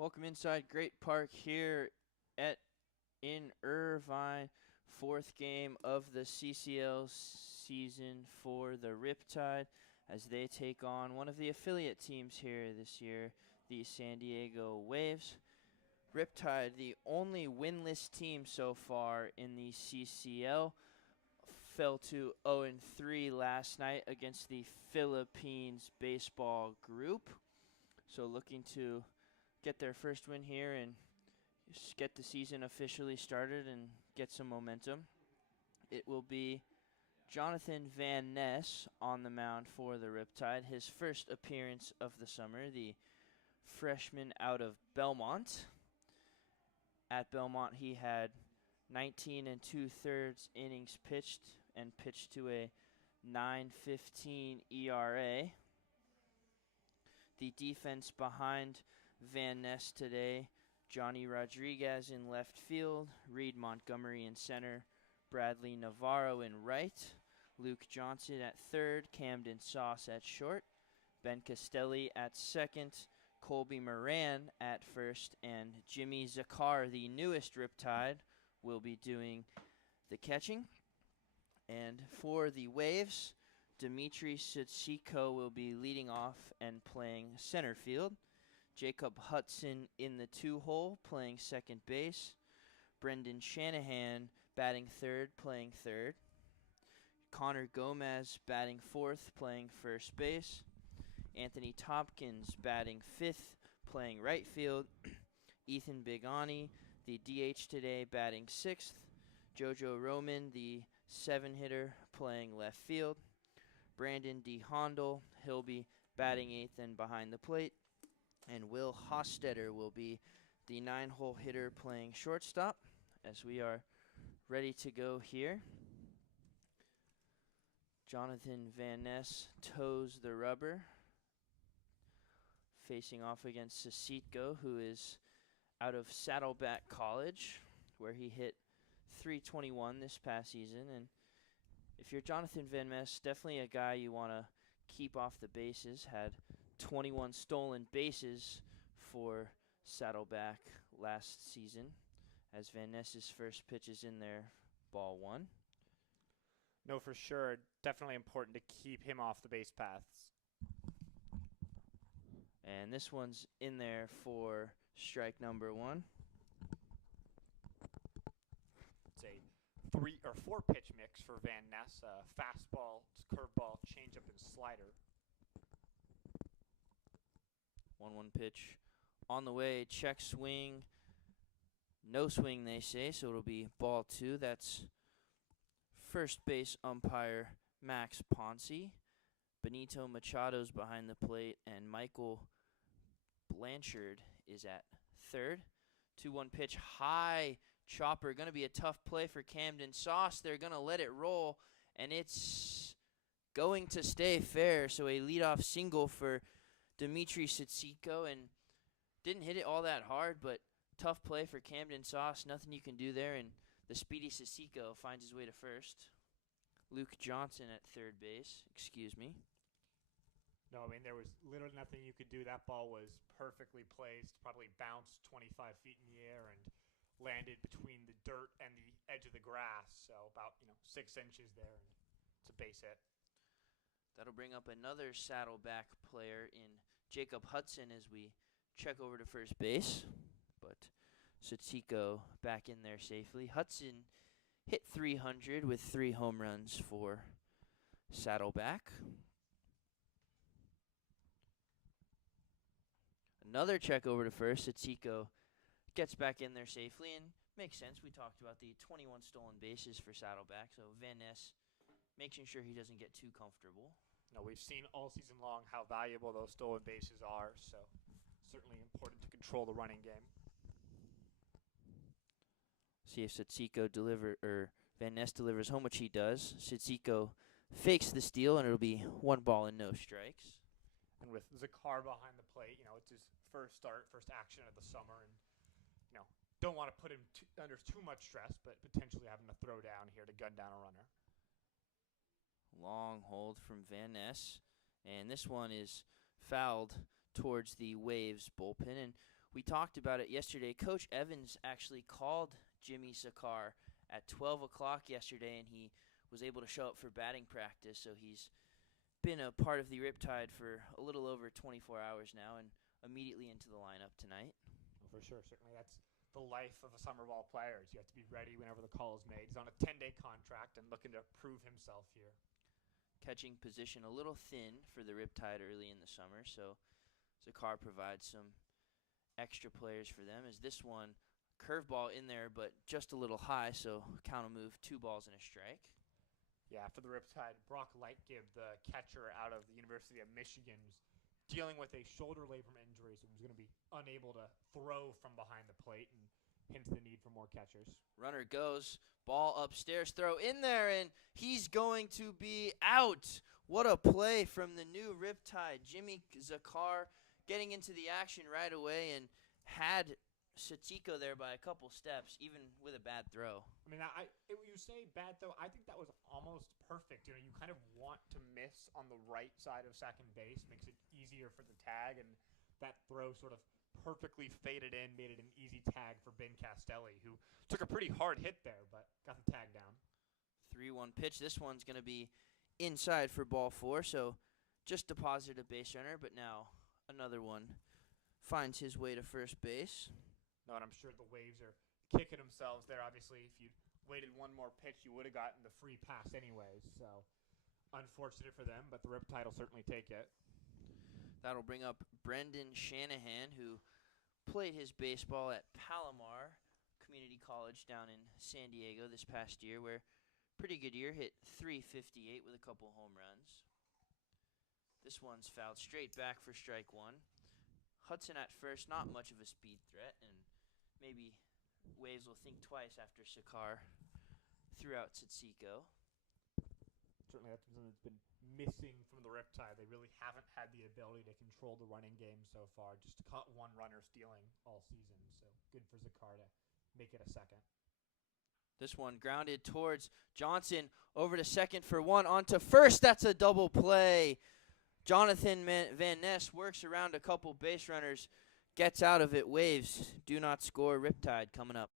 Welcome inside Great Park here in Irvine. Fourth game of the CCL season for the Riptide as they take on one of the affiliate teams here this year, the San Diego Waves. Riptide, the only winless team so far in the CCL, fell to 0-3 last night against the Philippines baseball group. So looking to get their first win here and get the season officially started and get some momentum. It will be Jonathan Van Ness on the mound for the Riptide, his first appearance of the summer, the freshman out of Belmont. At Belmont, he had 19 2/3 innings pitched and pitched to a 9.15 ERA. The defense behind Van Ness today: Johnny Rodriguez in left field, Reed Montgomery in center, Bradley Navarro in right, Luke Johnson at third, Camden Sauce at short, Ben Castelli at second, Colby Moran at first, and Jimmy Zakar, the newest Riptide, will be doing the catching. And for the Waves, Dimitri Sutsiko will be leading off and playing center field. Jacob Hudson in the two-hole, playing second base. Brendan Shanahan batting third, playing third. Connor Gomez batting fourth, playing first base. Anthony Tompkins batting fifth, playing right field. Ethan Bigani, the DH today, batting sixth. Jojo Roman, the 7-hitter, playing left field. Brandon DeHondel, he'll be batting eighth and behind the plate. And Will Hostetter will be the 9-hole hitter playing shortstop as we are ready to go here. Jonathan Van Ness toes the rubber, facing off against Sasitko, who is out of Saddleback College, where he hit .321 this past season. And if you're Jonathan Van Ness, definitely a guy you want to keep off the bases. Had 21 stolen bases for Saddleback last season, as Van Ness's first pitch is in there, ball one. No, for sure. Definitely important to keep him off the base paths. And this one's in there for strike number one. It's a 3 or 4 pitch mix for Van Ness. Fastball, curveball, changeup, and slider. 1-1 pitch on the way, check swing, no swing they say, so it'll be ball two. That's first base umpire Max Ponce. Benito Machado's behind the plate, and Michael Blanchard is at third. 2-1 pitch, high chopper, going to be a tough play for Camden Sauce. They're going to let it roll, and it's going to stay fair, so a leadoff single for Dimitri Sutsiko, and didn't hit it all that hard, but tough play for Camden Sauce. Nothing you can do there, and the speedy Sutsiko finds his way to first. Luke Johnson at third base. Excuse me. No, I mean, there was literally nothing you could do. That ball was perfectly placed, probably bounced 25 feet in the air and landed between the dirt and the edge of the grass, so about 6 inches there, and it's a base hit. That'll bring up another Saddleback player in Jacob Hudson as we check over to first base. But Sutsiko back in there safely. Hudson hit .300 with 3 home runs for Saddleback. Another check over to first. Sutsiko gets back in there safely, and makes sense. We talked about the 21 stolen bases for Saddleback, so Van Ness making sure he doesn't get too comfortable. No, we've seen all season long how valuable those stolen bases are, so certainly important to control the running game. See if Van Ness delivers home, which he does. Sutsiko fakes the steal, and it'll be 1 ball and no strikes. And with Zakar behind the plate, it's his first action of the summer, and don't want to put him under too much stress, but potentially having to throw down here to gun down a runner. Long hold from Van Ness, and this one is fouled towards the Waves bullpen. And we talked about it yesterday. Coach Evans actually called Jimmy Sakar at 12 o'clock yesterday, and he was able to show up for batting practice. So he's been a part of the Riptide for a little over 24 hours now and immediately into the lineup tonight. Well, for sure. Certainly that's the life of a summer ball player. You have to be ready whenever the call is made. He's on a 10-day contract and looking to prove himself here. Catching position a little thin for the Riptide early in the summer, so Sakar provides some extra players for them. As this one, curveball in there, but just a little high, so count a move, 2 balls and a strike. Yeah, for the Riptide, Brock Lightgib, the catcher out of the University of Michigan, dealing with a shoulder labrum injury, so he's going to be unable to throw from behind the plate, and hence the need for more catchers. Runner goes, ball upstairs, throw in there, and he's going to be out. What a play from the new Riptide. Jimmy Sakar getting into the action right away and had Satiko there by a couple steps, even with a bad throw. I mean, you say bad, though. I think that was almost perfect. You know, you kind of want to miss on the right side of second base, makes it easier for the tag, and that throw sort of perfectly faded in, made it an easy tag for Ben Castelli, who took a pretty hard hit there, but got the tag down. 3-1 pitch. This one's going to be inside for ball 4, so just deposited a base runner, but now another one finds his way to first base. No, and I'm sure the Waves are kicking themselves there. Obviously, if you'd waited one more pitch, you would have gotten the free pass anyways. So, unfortunate for them, but the Riptide will certainly take it. That'll bring up Brendan Shanahan, who played his baseball at Palomar Community College down in San Diego this past year, where pretty good year, hit .358 with a couple home runs. This one's fouled straight back for strike 1. Hudson at first, not much of a speed threat, and maybe Waves will think twice after Sakar threw out Satiko. Certainly that's something that's been missing from the Riptide. They really haven't had the ability to control the running game so far, just to cut one runner stealing all season. So good for Sakar to make it a second. This one grounded towards Johnson, over to second for 1, on to first. That's a double play. Jonathan Van Ness works around a couple base runners, gets out of it. Waves do not score. Riptide coming up.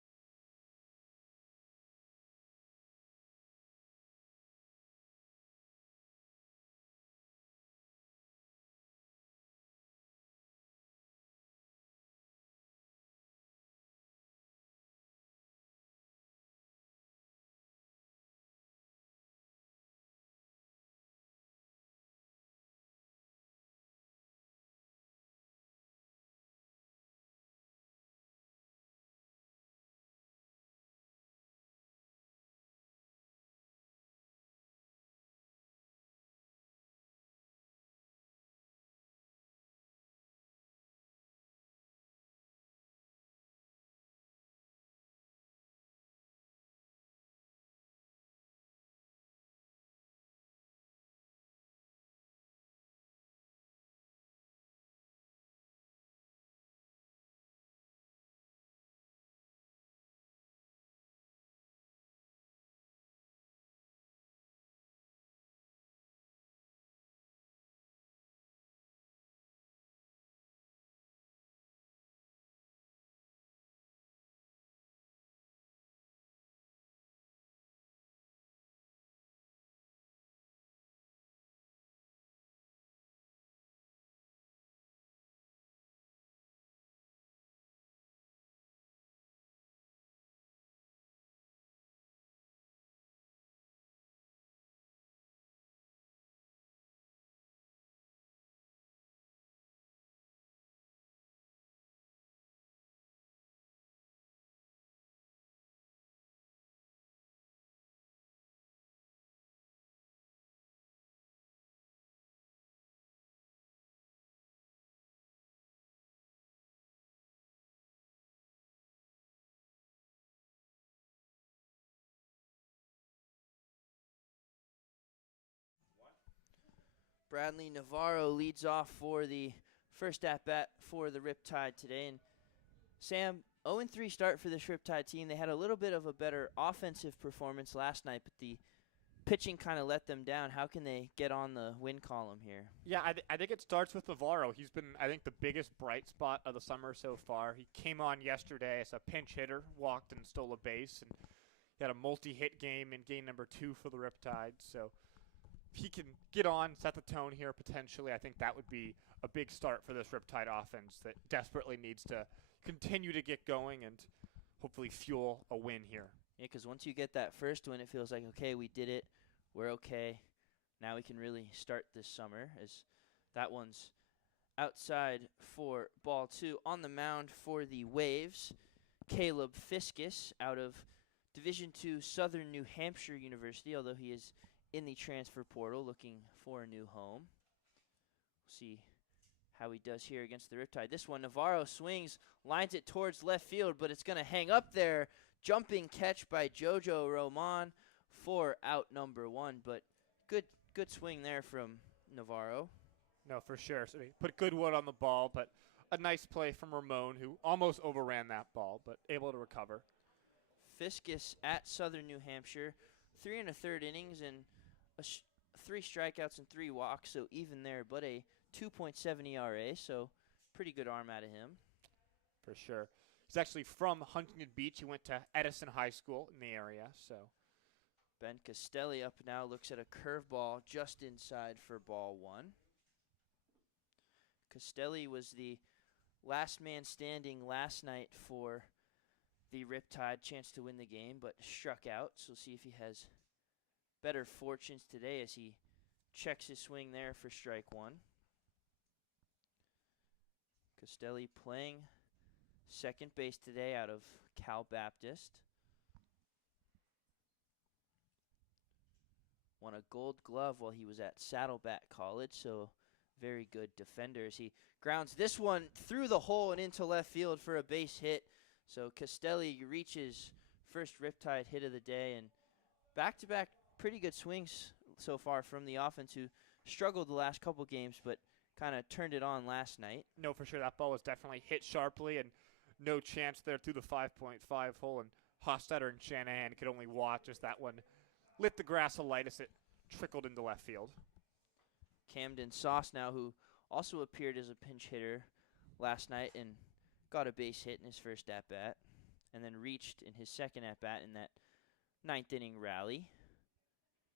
Bradley Navarro leads off for the first at-bat for the Riptide today. And Sam, 0-3 start for this Riptide team. They had a little bit of a better offensive performance last night, but the pitching kind of let them down. How can they get on the win column here? Yeah, I think it starts with Navarro. He's been, I think, the biggest bright spot of the summer so far. He came on yesterday as a pinch hitter, walked and stole a base, and he had a multi-hit game in game number 2 for the Riptide. So if he can get on, set the tone here potentially, I think that would be a big start for this Riptide offense that desperately needs to continue to get going and hopefully fuel a win here. Yeah, because once you get that first win, it feels like, okay, we did it. We're okay. Now we can really start this summer, as that one's outside for ball 2. On the mound for the Waves, Caleb Fiskus out of Division II Southern New Hampshire University, although he is in the transfer portal looking for a new home. We'll see how he does here against the Riptide. This one, Navarro swings, lines it towards left field, but it's going to hang up there. Jumping catch by Jojo Roman for out number 1, but good swing there from Navarro. No, for sure. So he put good wood on the ball, but a nice play from Ramon, who almost overran that ball, but able to recover. Fiskus at Southern New Hampshire, 3 1/3 innings and 3 strikeouts and 3 walks, so even there, but a 2.7 ERA, so pretty good arm out of him. For sure. He's actually from Huntington Beach. He went to Edison High School in the area, so. Ben Castelli up now, looks at a curveball just inside for ball 1. Castelli was the last man standing last night for the Riptide, chance to win the game, but struck out. So we'll see if he has better fortunes today as he checks his swing there for strike 1. Castelli playing second base today out of Cal Baptist. Won a gold glove while he was at Saddleback College, so very good defender as he grounds this one through the hole and into left field for a base hit. So Castelli reaches first Riptide hit of the day, and back-to-back pretty good swings so far from the offense, who struggled the last couple games but kind of turned it on last night. No, for sure. That ball was definitely hit sharply, and no chance there through the 5.5 hole, and Hofstadter and Shanahan could only watch as that one lit the grass alight as it trickled into left field. Camden Sauce now, who also appeared as a pinch hitter last night and got a base hit in his first at-bat, and then reached in his second at-bat in that 9th inning rally.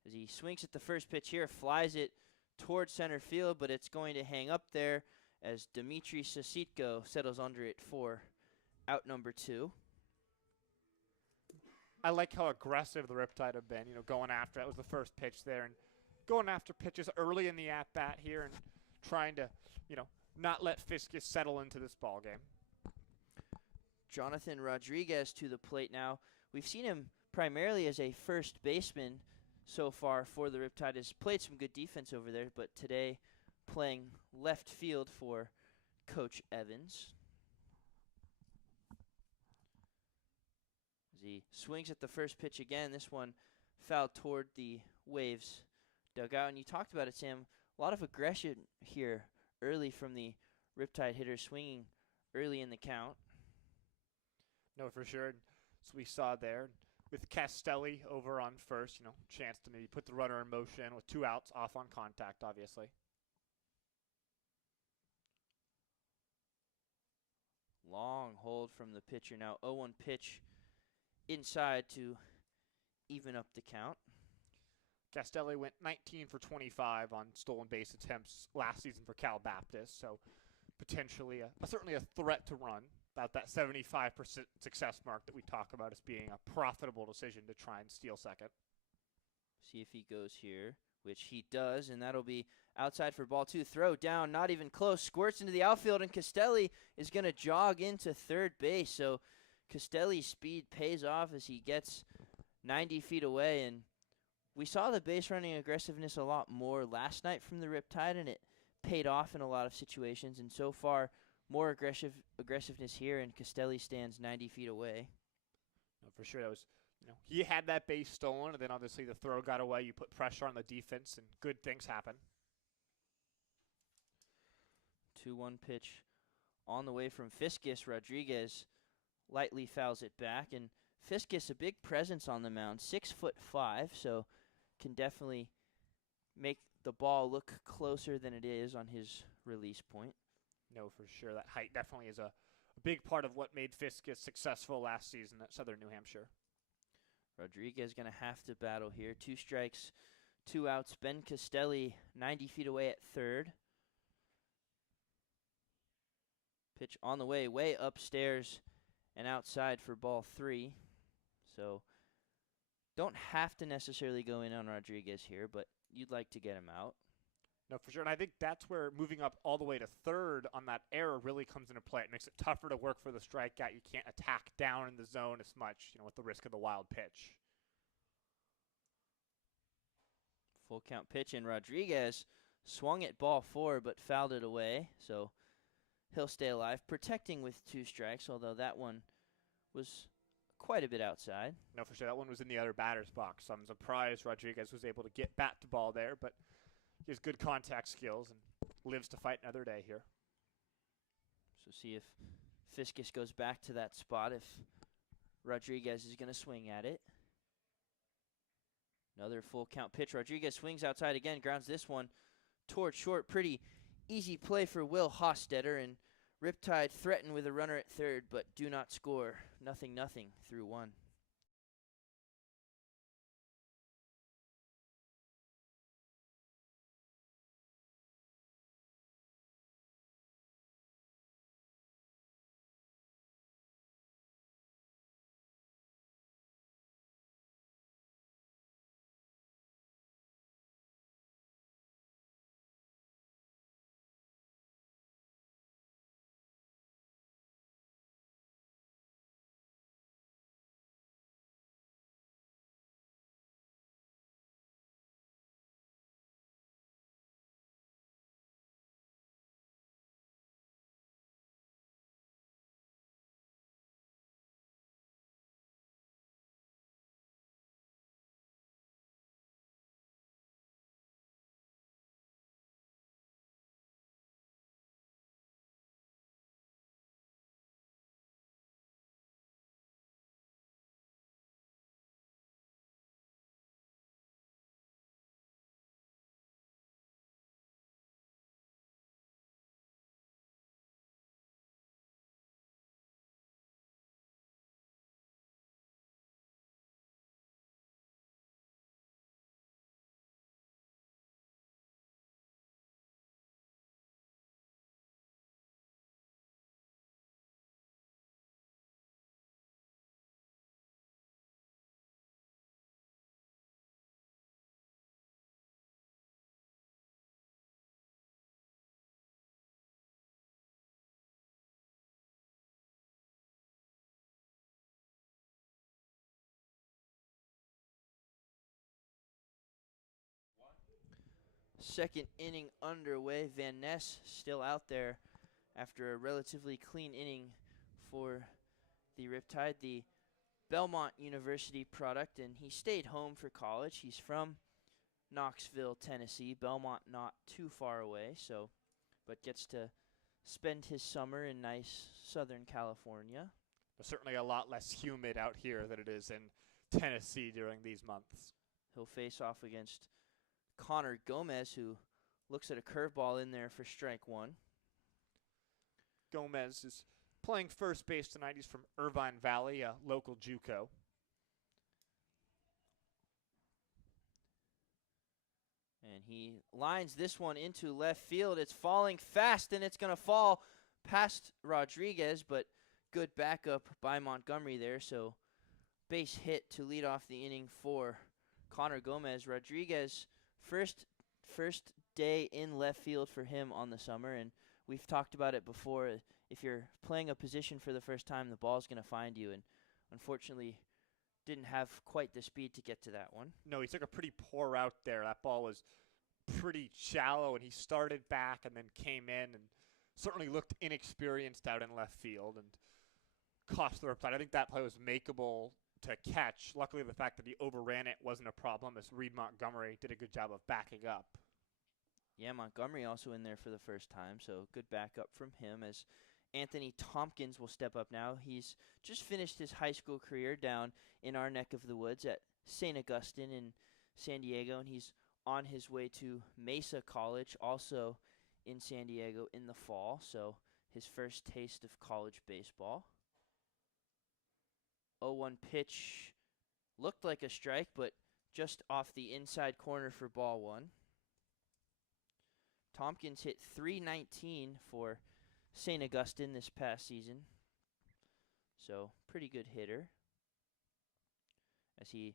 As he swings at the first pitch here, flies it towards center field, but it's going to hang up there as Dmitry Sasitko settles under it for out number 2. I like how aggressive the Riptide have been, going after. That was the first pitch there, and going after pitches early in the at-bat here and trying to, not let Fiskus settle into this ball game. Jonathan Rodriguez to the plate now. We've seen him primarily as a first baseman so far for the Riptide. Has played some good defense over there, but today playing left field for Coach Evans. As he swings at the first pitch again, this one fouled toward the Waves dugout. And you talked about it, Sam. A lot of aggression here early from the Riptide hitter, swinging early in the count. No, for sure. So we saw there with Castelli over on first, chance to maybe put the runner in motion with 2 outs off on contact, obviously. Long hold from the pitcher now. 0-1 pitch inside to even up the count. Castelli went 19 for 25 on stolen base attempts last season for Cal Baptist, so potentially certainly a threat to run. About that 75% success mark that we talk about as being a profitable decision to try and steal second. See if he goes here, which he does, and that'll be outside for ball 2. Throw down, not even close, squirts into the outfield, and Castelli is going to jog into third base. So Castelli's speed pays off as he gets 90 feet away, and we saw the base running aggressiveness a lot more last night from the Riptide, and it paid off in a lot of situations, and so far more aggressiveness here, and Castelli stands 90 feet away. No, for sure, that was, he had that base stolen, and then obviously the throw got away. You put pressure on the defense, and good things happen. 2-1 pitch on the way from Fiskus. Rodriguez lightly fouls it back, and Fiskus, a big presence on the mound, 6'5", so can definitely make the ball look closer than it is on his release point. No, for sure. That height definitely is a big part of what made Fiscus successful last season at Southern New Hampshire. Rodriguez going to have to battle here. 2 strikes, 2 outs. Ben Castelli 90 feet away at third. Pitch on the way upstairs and outside for ball 3. So don't have to necessarily go in on Rodriguez here, but you'd like to get him out. No, for sure. And I think that's where moving up all the way to third on that error really comes into play. It makes it tougher to work for the strikeout. You can't attack down in the zone as much, with the risk of the wild pitch. Full count pitch, and Rodriguez swung at ball 4 but fouled it away. So he'll stay alive, protecting with 2 strikes, although that one was quite a bit outside. No, for sure. That one was in the other batter's box. So I'm surprised Rodriguez was able to get bat to ball there, but he has good contact skills and lives to fight another day here. So see if Fiscus goes back to that spot, if Rodriguez is going to swing at it. Another full count pitch. Rodriguez swings outside again, grounds this one toward short. Pretty easy play for Will Hostetter, and Riptide threaten with a runner at third, but do not score. 0-0 through 1. Second inning underway. Van Ness still out there after a relatively clean inning for the Riptide, the Belmont University product, and he stayed home for college. He's from Knoxville, Tennessee. Belmont not too far away, so but gets to spend his summer in nice Southern California. But certainly a lot less humid out here than it is in Tennessee during these months. He'll face off against Connor Gomez, who looks at a curveball in there for strike 1. Gomez is playing first base tonight. He's from Irvine Valley, a local JUCO. And he lines this one into left field. It's falling fast, and it's going to fall past Rodriguez, but good backup by Montgomery there. So base hit to lead off the inning for Connor Gomez. Rodriguez, first day in left field for him on the summer, and we've talked about it before. If you're playing a position for the first time, the ball's going to find you, and unfortunately didn't have quite the speed to get to that one. No, he took a pretty poor route there. That ball was pretty shallow, and he started back and then came in and certainly looked inexperienced out in left field and cost the Riptide. I think that play was makeable to catch. Luckily, the fact that he overran it wasn't a problem, as Reed Montgomery did a good job of backing up. Yeah, Montgomery also in there for the first time, so good backup from him, as Anthony Tompkins will step up now. He's just finished his high school career down in our neck of the woods at St. Augustine in San Diego, and he's on his way to Mesa College, also in San Diego in the fall. So his first taste of college baseball. 0-1 pitch looked like a strike, but just off the inside corner for ball one. Tompkins hit .319 for St. Augustine this past season. So pretty good hitter. As he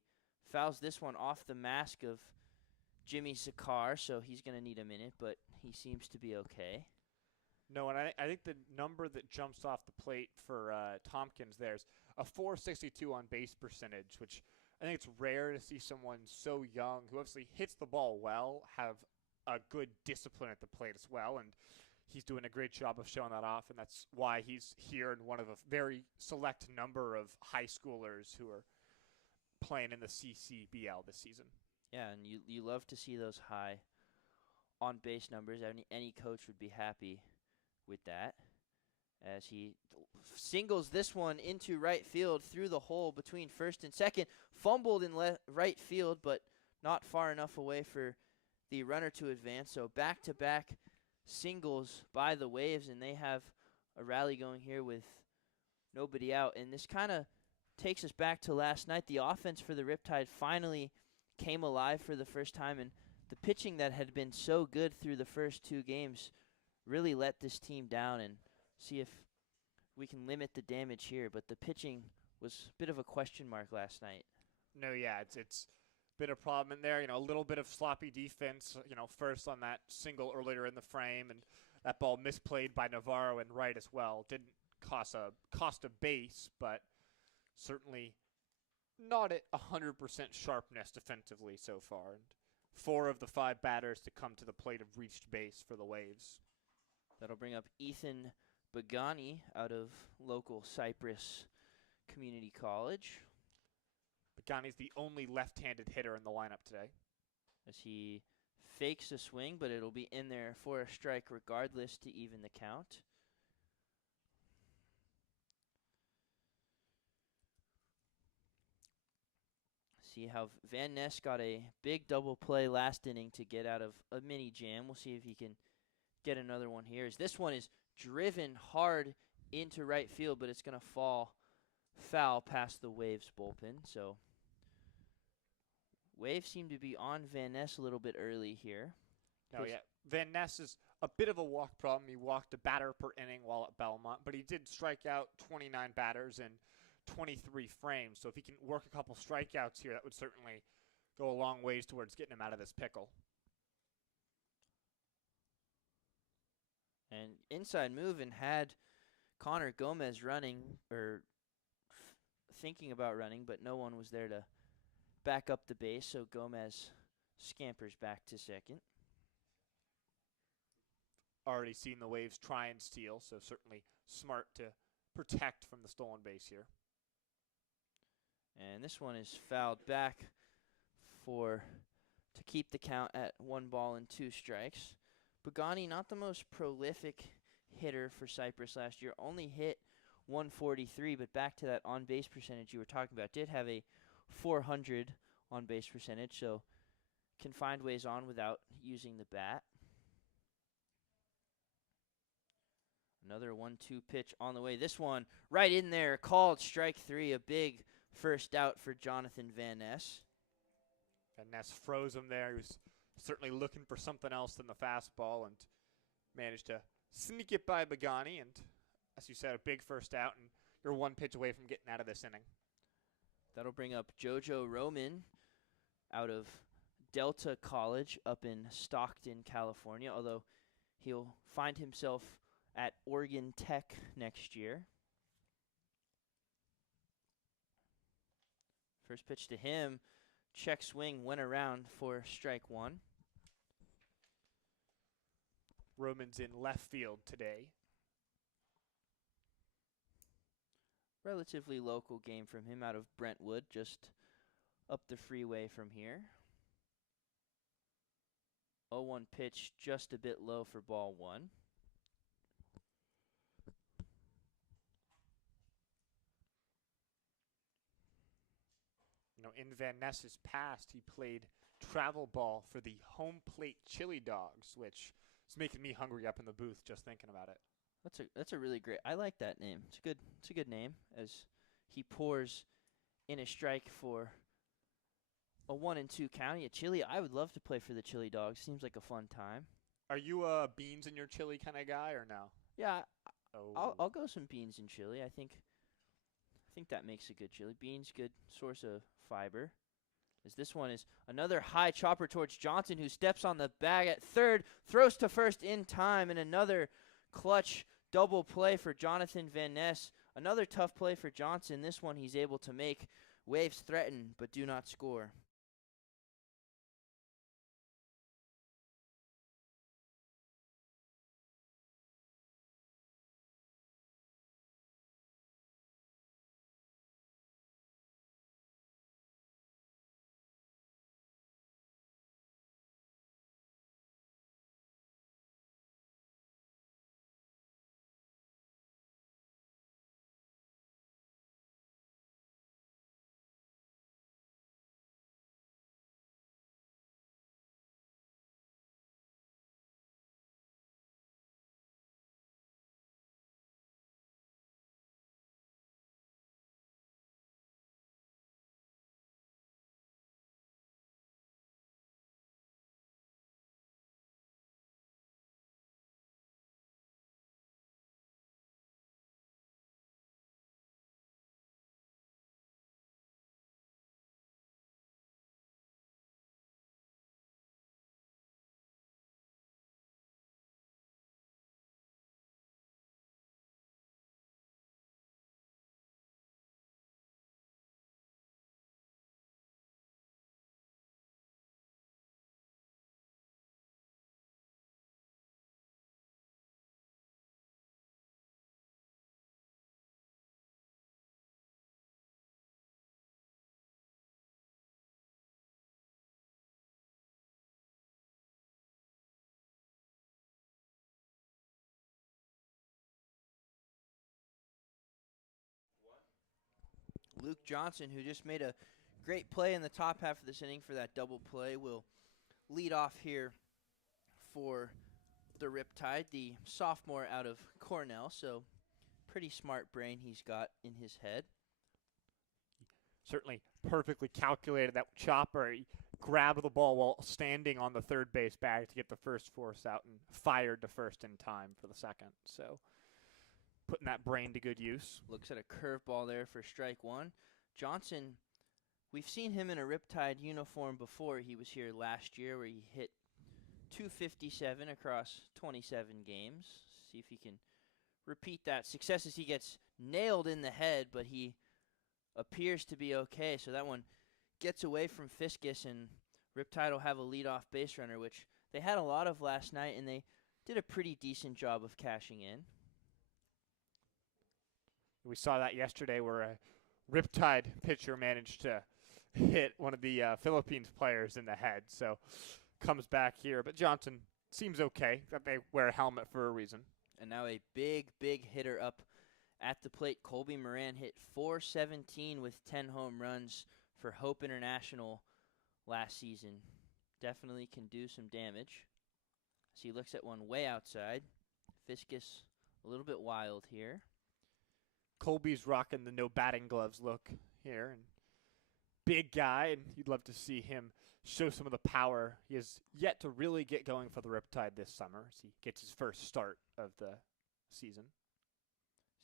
fouls this one off the mask of Jimmy Zakar, so he's going to need a minute, but he seems to be okay. No, and I think the number that jumps off the plate for Tompkins there's a .462 on base percentage, which I think it's rare to see someone so young who obviously hits the ball well have a good discipline at the plate as well, and he's doing a great job of showing that off, and that's why he's here in one of a very select number of high schoolers who are playing in the CCBL this season. Yeah, and you love to see those high on-base numbers. Any coach would be happy with that. As he singles this one into right field through the hole between first and second. Fumbled in right field, but not far enough away for the runner to advance. So back-to-back singles by the Waves, and they have a rally going here with nobody out. And this kind of takes us back to last night. The offense for the Riptide finally came alive for the first time, and the pitching that had been so good through the first two games really let this team down, and see if we can limit the damage here. But the pitching was a bit of a question mark last night. No, yeah, it's been a problem in there. You know, a little bit of sloppy defense, you know, first on that single earlier in the frame, and that ball misplayed by Navarro and right as well. Didn't cost a base, but certainly not at 100% sharpness defensively so far. And 4 of the 5 batters to come to the plate have reached base for the Waves. That'll bring up Ethan Bagani out of local Cypress Community College. Bagani's the only left-handed hitter in the lineup today. As he fakes a swing, but it'll be in there for a strike regardless to even the count. See how Van Ness got a big double play last inning to get out of a mini jam. We'll see if he can get another one here. As this one is driven hard into right field, but it's going to fall foul past the Waves bullpen. So Waves seem to be on Van Ness a little bit early here. Oh, yeah. Van Ness is a bit of a walk problem. He walked a batter per inning while at Belmont, but he did strike out 29 batters in 23 frames. So if he can work a couple strikeouts here, that would certainly go a long ways towards getting him out of this pickle. And inside move, and had Connor Gomez running, or thinking about running, but no one was there to back up the base, so Gomez scampers back to second. Already seen the Waves try and steal, so certainly smart to protect from the stolen base here. And this one is fouled back to keep the count at 1 ball and 2 strikes. Bagani, not the most prolific hitter for Cypress last year, only hit 143, but back to that on-base percentage you were talking about, did have a 400 on-base percentage, so can find ways on without using the bat. Another 1-2 pitch on the way. This one right in there, called strike 3, a big first out for Jonathan Van Ness. Van Ness froze him there. He was certainly looking for something else than the fastball and managed to sneak it by Bagani. And as you said, a big first out, and you're 1 pitch away from getting out of this inning. That'll bring up JoJo Roman out of Delta College up in Stockton, California, although he'll find himself at Oregon Tech next year. First pitch to him, check swing, went around for strike 1. Roman's in left field today. Relatively local game from him out of Brentwood, just up the freeway from here. 0-1 pitch, just a bit low for ball 1. You know, in Van Ness's past, he played travel ball for the home plate chili dogs, which is making me hungry up in the booth just thinking about it. That's a really great. I like that name. It's a good name as he pours in a strike for a 1-2 county. A chili. I would love to play for the Chili Dogs. Seems like a fun time. Are you a beans in your chili kind of guy or no? Yeah, Oh. I'll go some beans and chili. I think that makes a good chili. Beans, good source of fiber. As this one is another high chopper towards Johnson, who steps on the bag at third, throws to first in time, and another clutch double play for Jonathan Van Ness. Another tough play for Johnson. This one he's able to make. Waves threaten, but do not score. Luke Johnson, who just made a great play in the top half of this inning for that double play, will lead off here for the Riptide, the sophomore out of Cornell. So pretty smart brain he's got in his head. Certainly perfectly calculated that chopper. He grabbed the ball while standing on the third base bag to get the first force out and fired to first in time for the second. So putting that brain to good use. Looks at a curveball there for strike one. Johnson, we've seen him in a Riptide uniform before. He was here last year where he hit .257 across 27 games. See if he can repeat that success as he gets nailed in the head, but he appears to be okay. So that one gets away from Fiskus, and Riptide will have a leadoff base runner, which they had a lot of last night, and they did a pretty decent job of cashing in. We saw that yesterday where a Riptide pitcher managed to hit one of the Philippines players in the head. So comes back here. But Johnson seems okay. That they wear a helmet for a reason. And now a big hitter up at the plate. Colby Moran hit .417 with 10 home runs for Hope International last season. Definitely can do some damage. So he looks at one way outside. Fiskus a little bit wild here. Colby's rocking the no batting gloves look here, and big guy, and you'd love to see him show some of the power. He has yet to really get going for the Riptide this summer as he gets his first start of the season.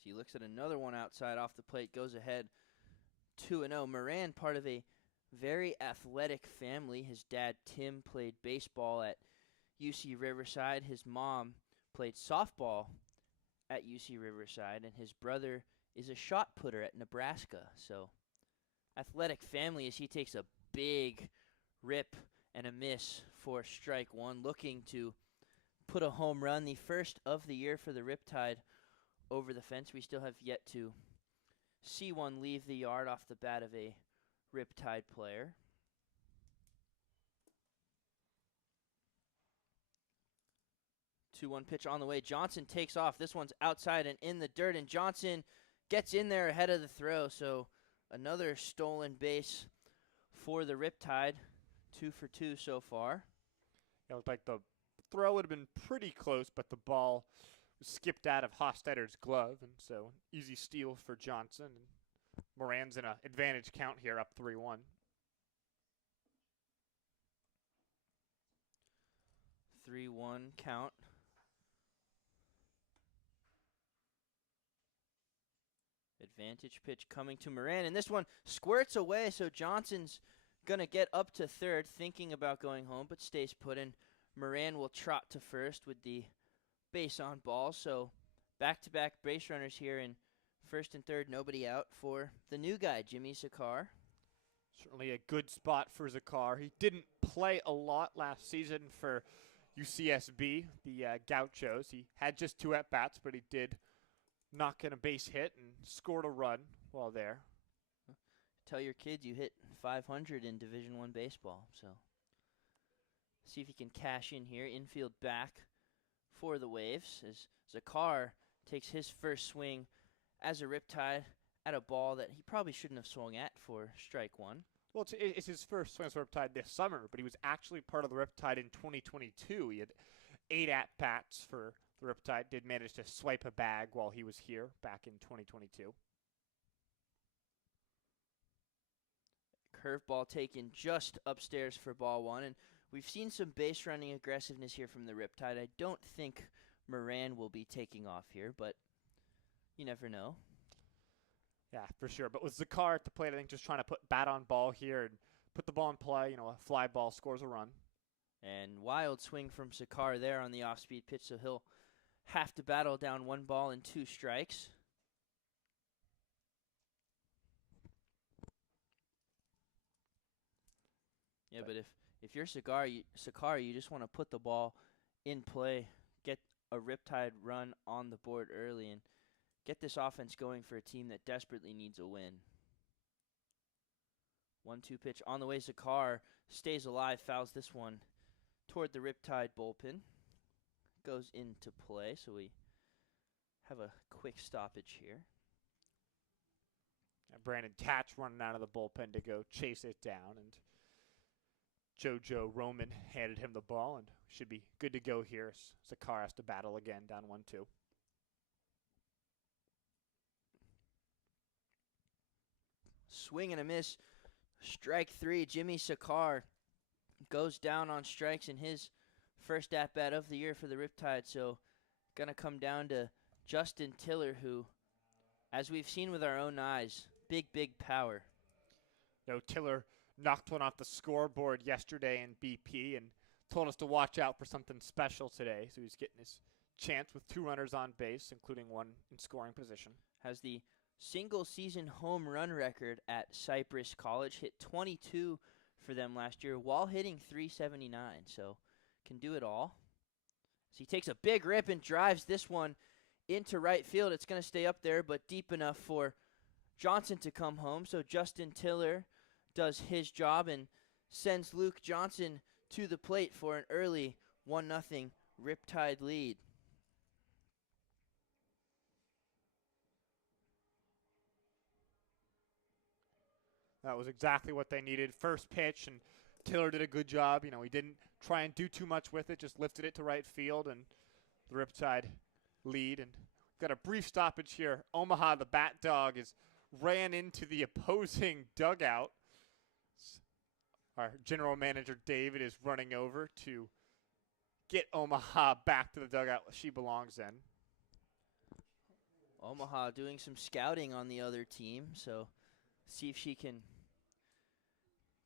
So he looks at another one outside off the plate, goes ahead 2-0. Moran, part of a very athletic family. His dad, Tim, played baseball at UC Riverside. His mom played softball at UC Riverside, and his brother is a shot putter at Nebraska. So athletic family as he takes a big rip and a miss for strike one, looking to put a home run, the first of the year for the Riptide over the fence. We still have yet to see one leave the yard off the bat of a Riptide player. Two-one pitch on the way. Johnson takes off. This one's outside and in the dirt, and Johnson gets in there ahead of the throw. So another stolen base for the Riptide. 2 for 2 so far. It looked like the throw would have been pretty close, but the ball was skipped out of Hostetter's glove, and so easy steal for Johnson. Moran's in an advantage count here, up 3-1. 3-1 count. Advantage pitch coming to Moran, and this one squirts away, so Johnson's going to get up to third, thinking about going home, but stays put, and Moran will trot to first with the base on ball. So back-to-back base runners here in first and third, nobody out for the new guy, Jimmy Sakar. Certainly a good spot for Zakar. He didn't play a lot last season for UCSB, the Gauchos. He had just 2 at-bats, but he did knock in a base hit and scored a run while there. Tell your kids you hit 500 in Division I baseball. So see if he can cash in here. Infield back for the Waves as Zakar takes his first swing as a Riptide at a ball that he probably shouldn't have swung at for strike one. Well, it's his first swing as a Riptide this summer, but he was actually part of the Riptide in 2022. He had 8 at-bats for the Riptide, did manage to swipe a bag while he was here back in 2022. Curveball taken just upstairs for ball one, and we've seen some base running aggressiveness here from the Riptide. I don't think Moran will be taking off here, but you never know. Yeah, for sure. But with Zakar at the plate, I think just trying to put bat on ball here and put the ball in play. You know, a fly ball scores a run. And wild swing from Zakar there on the off-speed pitch, so he'll have to battle down 1 ball and 2 strikes. Yeah, but if you're Sakar, you just want to put the ball in play, get a Riptide run on the board early, and get this offense going for a team that desperately needs a win. 1-2 pitch on the way. Zakar stays alive, fouls this one toward the Riptide bullpen. Goes into play, so we have a quick stoppage here. And Brandon Tatch running out of the bullpen to go chase it down, and JoJo Roman handed him the ball and should be good to go here. Zakar has to battle again, down 1-2. Swing and a miss. Strike 3. Jimmy Sakar goes down on strikes in his first at-bat of the year for the Riptide. So going to come down to Justin Tiller, who, as we've seen with our own eyes, big power. No, Tiller knocked one off the scoreboard yesterday in BP and told us to watch out for something special today. So he's getting his chance with 2 runners on base, including 1 in scoring position. Has the single-season home run record at Cypress College. Hit 22 for them last year while hitting .379, so can do it all. So he takes a big rip and drives this one into right field. It's going to stay up there, but deep enough for Johnson to come home. So Justin Tiller does his job and sends Luke Johnson to the plate for an early 1-0 Riptide lead. That was exactly what they needed. First pitch, and Tiller did a good job. You know, he didn't try and do too much with it, just lifted it to right field, and the Riptide lead. And got a brief stoppage here. Omaha, the bat dog, ran into the opposing dugout. Our general manager, David, is running over to get Omaha back to the dugout she belongs in. Omaha doing some scouting on the other team, so see if she can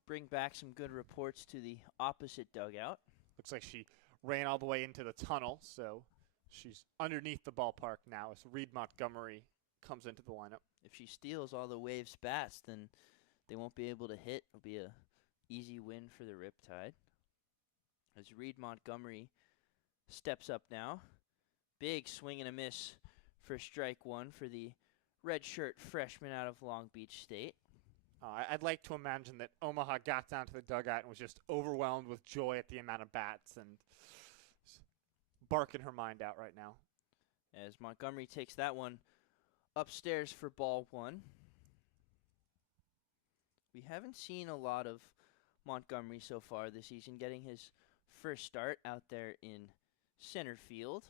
bring back some good reports to the opposite dugout. Looks like she ran all the way into the tunnel, so she's underneath the ballpark now as Reed Montgomery comes into the lineup. If she steals all the Waves bats, then they won't be able to hit. It'll be a easy win for the Riptide. As Reed Montgomery steps up now. Big swing and a miss for strike 1 for the redshirt freshman out of Long Beach State. I'd like to imagine that Omaha got down to the dugout and was just overwhelmed with joy at the amount of bats and barking her mind out right now. As Montgomery takes that one upstairs for ball 1. We haven't seen a lot of Montgomery so far this season, getting his first start out there in center field.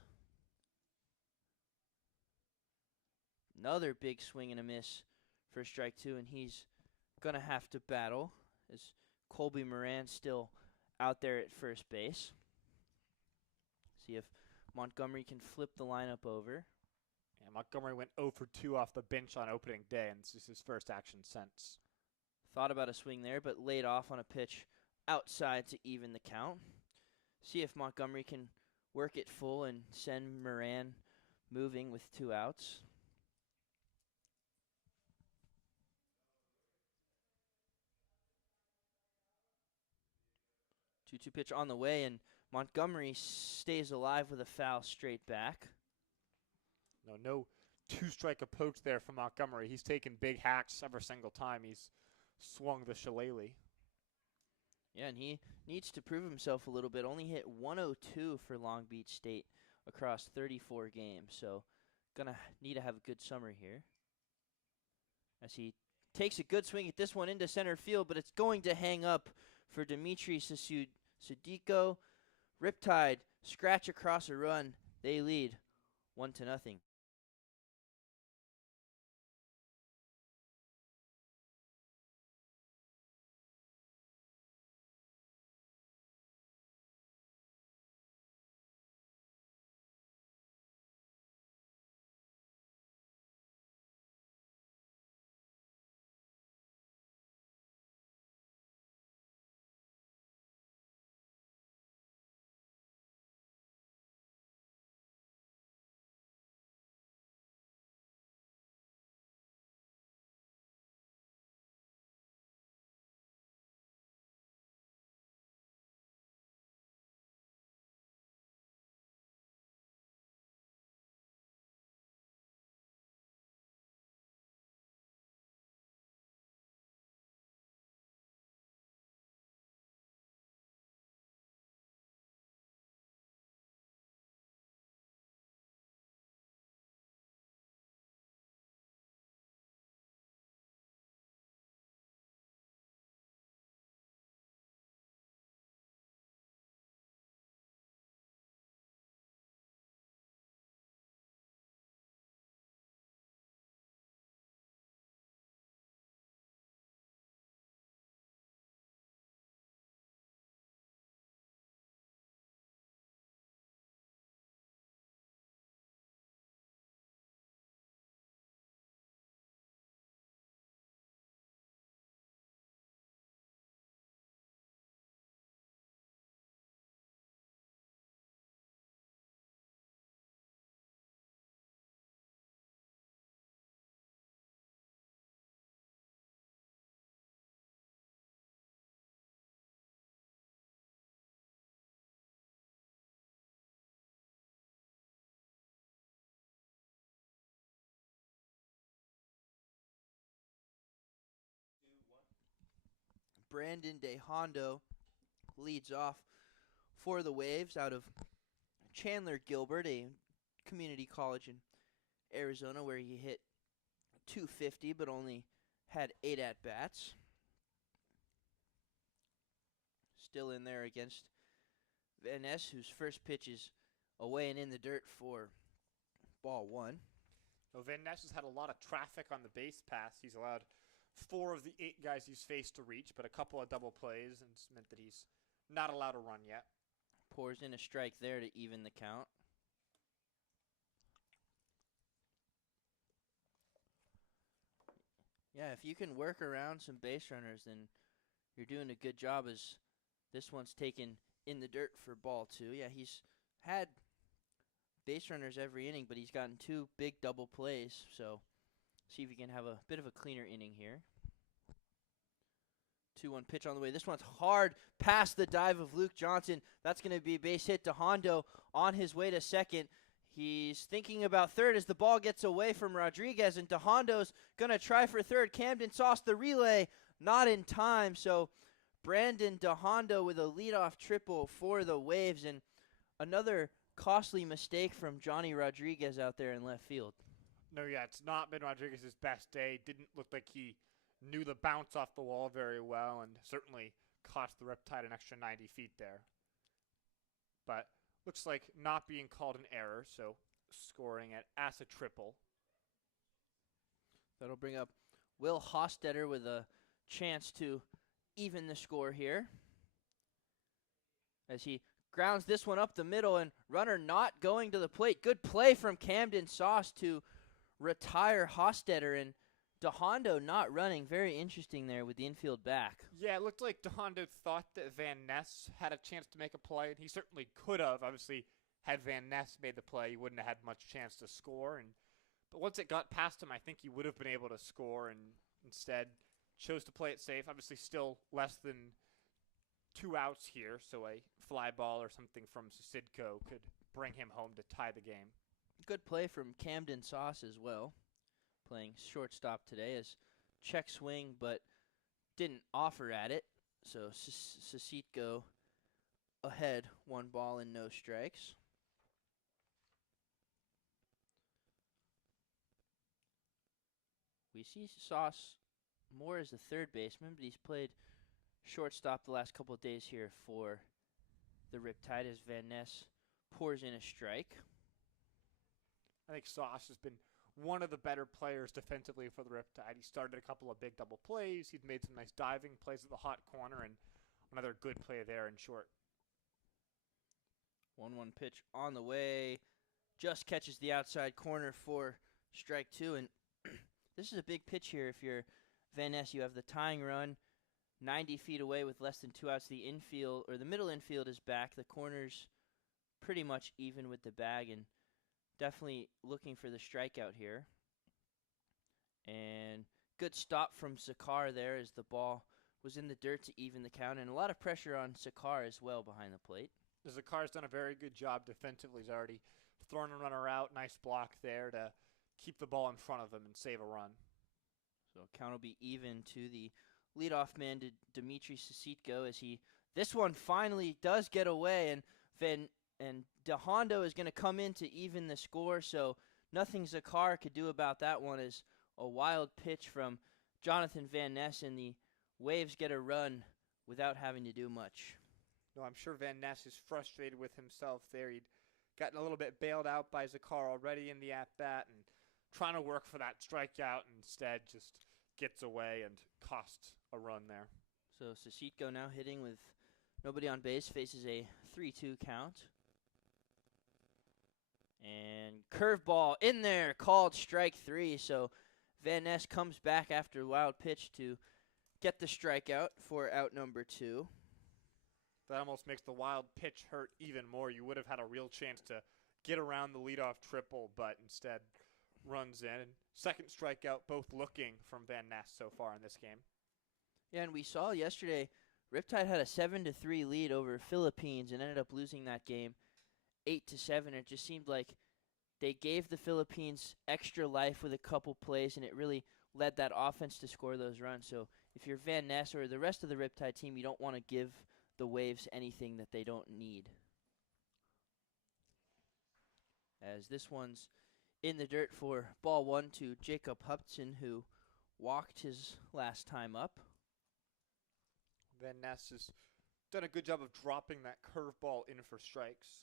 Another big swing and a miss for strike two, and he's going to have to battle as Colby Moran still out there at first base. See if Montgomery can flip the lineup over. Yeah, Montgomery went 0 for 2 off the bench on opening day, and this is his first action since. Thought about a swing there, but laid off on a pitch outside to even the count. See if Montgomery can work it full and send Moran moving with 2 outs. 2-2 pitch on the way, and Montgomery stays alive with a foul straight back. No two-strike approach there from Montgomery. He's taken big hacks every single time he's swung the shillelagh. Yeah, and he needs to prove himself a little bit. Only hit 102 for Long Beach State across 34 games, so gonna need to have a good summer here. As he takes a good swing at this one into center field, but it's going to hang up for Dimitri Sudiko. Riptide scratch across a run. They lead 1-0. Brandon De Hondo leads off for the Waves out of Chandler Gilbert, a community college in Arizona where he hit .250 but only had 8 at-bats. Still in there against Van Ness, whose first pitch is away and in the dirt for ball 1. Van Ness has had a lot of traffic on the base pass. He's allowed 4 of the 8 guys he's faced to reach, but a couple of double plays, and it's meant that he's not allowed to run yet. Pours in a strike there to even the count. Yeah, if you can work around some base runners, then you're doing a good job, as this one's taken in the dirt for ball 2. Yeah, he's had base runners every inning, but he's gotten 2 big double plays, so see if he can have a bit of a cleaner inning here. 2-1 pitch on the way. This one's hard past the dive of Luke Johnson. That's going to be a base hit to Hondo on his way to second. He's thinking about third as the ball gets away from Rodriguez, and Hondo's going to try for third. Camden sauce the relay, not in time, so Brandon DeHondo with a leadoff triple for the Waves, and another costly mistake from Johnny Rodriguez out there in left field. No, yeah, it's not been Rodriguez's best day. Didn't look like he knew the bounce off the wall very well, and certainly cost the Riptide an extra 90 feet there. But looks like not being called an error, so scoring at as a triple. That'll bring up Will Hostetter with a chance to even the score here, as he grounds this one up the middle, and runner not going to the plate. Good play from Camden Sauce to retire Hostetter, and DeHondo not running. Very interesting there with the infield back. Yeah, it looked like DeHondo thought that Van Ness had a chance to make a play, and he certainly could have. Obviously, had Van Ness made the play, he wouldn't have had much chance to score. But once it got past him, I think he would have been able to score, and instead chose to play it safe. Obviously, still less than 2 outs here, so a fly ball or something from Sidko could bring him home to tie the game. Good play from Camden Sauce as well, playing shortstop today, as check swing, but didn't offer at it. So Sidko ahead, 1 ball and no strikes. We see Sauce more as a third baseman, but he's played shortstop the last couple of days here for the Riptide, as Van Ness pours in a strike. I think Sauce has been one of the better players defensively for the Riptide. He started a couple of big double plays. He's made some nice diving plays at the hot corner, and another good play there in short. 1-1 pitch on the way. Just catches the outside corner for strike 2, and this is a big pitch here. If you're Van Ness, you have the tying run 90 feet away with less than 2 outs. The infield, or the middle infield, is back. The corner's pretty much even with the bag, and definitely looking for the strikeout here. And good stop from Sakar there, as the ball was in the dirt to even the count, and a lot of pressure on Sakar as well behind the plate. Zakar's done a very good job defensively. He's already thrown a runner out. Nice block there to keep the ball in front of him and save a run. So count will be even to the leadoff man, Dmitry Sisitko, as this one finally does get away, and DeHondo is going to come in to even the score. So nothing Zakar could do about that one, as a wild pitch from Jonathan Van Ness, and the Waves get a run without having to do much. No, I'm sure Van Ness is frustrated with himself there. He'd gotten a little bit bailed out by Zakar already in the at-bat, and trying to work for that strikeout, and instead just gets away and costs a run there. So Sisitko now hitting with nobody on base, faces a 3-2 count. And curveball in there, called strike 3. So Van Ness comes back after a wild pitch to get the strikeout for out number 2. That almost makes the wild pitch hurt even more. You would have had a real chance to get around the leadoff triple, but instead runs in. And second strikeout, both looking from Van Ness so far in this game. Yeah, and we saw yesterday, Riptide had a 7-3 lead over Philippines and ended up losing that game 8-7. It just seemed like they gave the Philippines extra life with a couple plays, and it really led that offense to score those runs. So if you're Van Ness or the rest of the Riptide team, you don't want to give the Waves anything that they don't need. As this one's in the dirt for ball 1 to Jacob Hudson, who walked his last time up. Van Ness has done a good job of dropping that curveball in for strikes.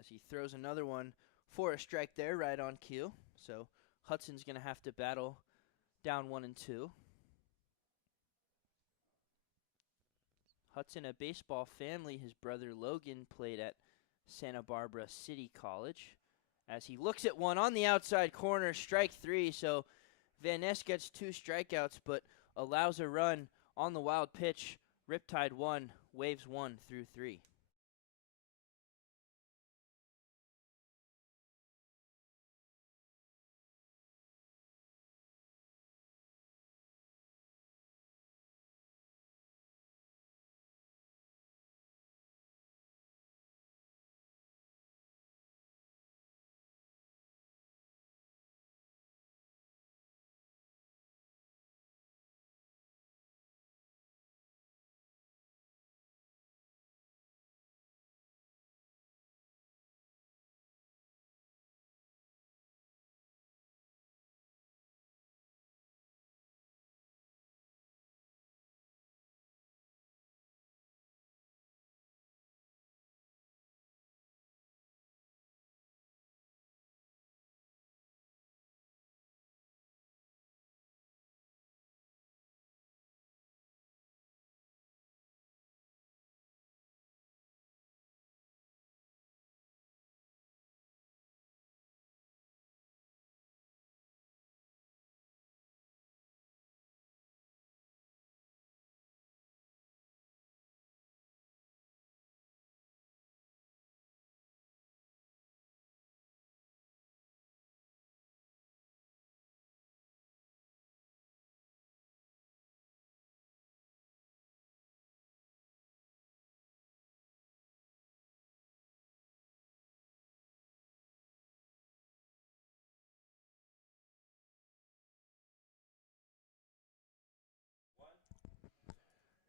As he throws another one for a strike there, right on cue. So Hudson's going to have to battle down 1 and 2. Hudson, a baseball family. His brother Logan played at Santa Barbara City College. As he looks at one on the outside corner, strike 3. So Van Ness gets 2 strikeouts, but allows a run on the wild pitch. Riptide 1, Waves 1 through 3.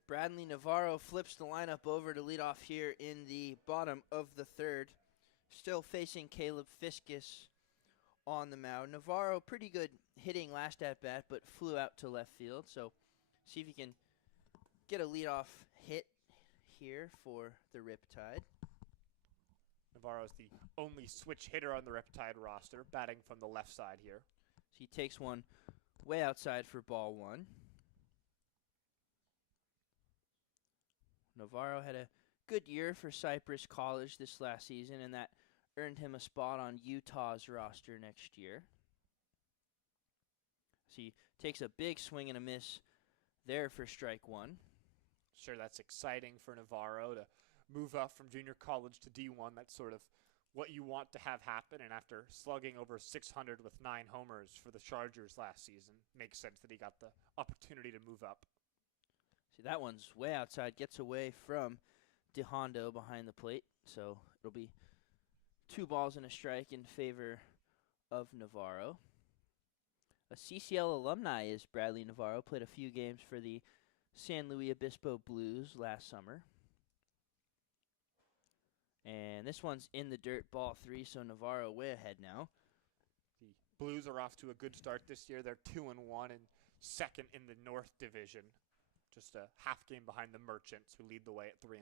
Bradley Navarro flips the lineup over to lead off here in the bottom of the third. Still facing Caleb Fiskus on the mound. Navarro, pretty good hitting last at-bat, but flew out to left field. So see if he can get a leadoff hit here for the Riptide. Navarro's the only switch hitter on the Riptide roster, batting from the left side here. So he takes one way outside for ball one. Navarro had a good year for Cypress College this last season, and that earned him a spot on Utah's roster next year. So he takes a big swing and a miss there for strike one. Sure, that's exciting for Navarro to move up from junior college to D1. That's sort of what you want to have happen. And after slugging over 600 with 9 homers for the Chargers last season, makes sense that he got the opportunity to move up. See, that one's way outside, gets away from DeHondo behind the plate. So it'll be 2 balls and a strike in favor of Navarro. A CCL alumni is Bradley Navarro. Played a few games for the San Luis Obispo Blues last summer. And this one's in the dirt, ball 3, so Navarro way ahead now. The Blues are off to a good start this year. They're 2-1 and second in the North Division. Just a half game behind the Merchants, who lead the way at 3-1.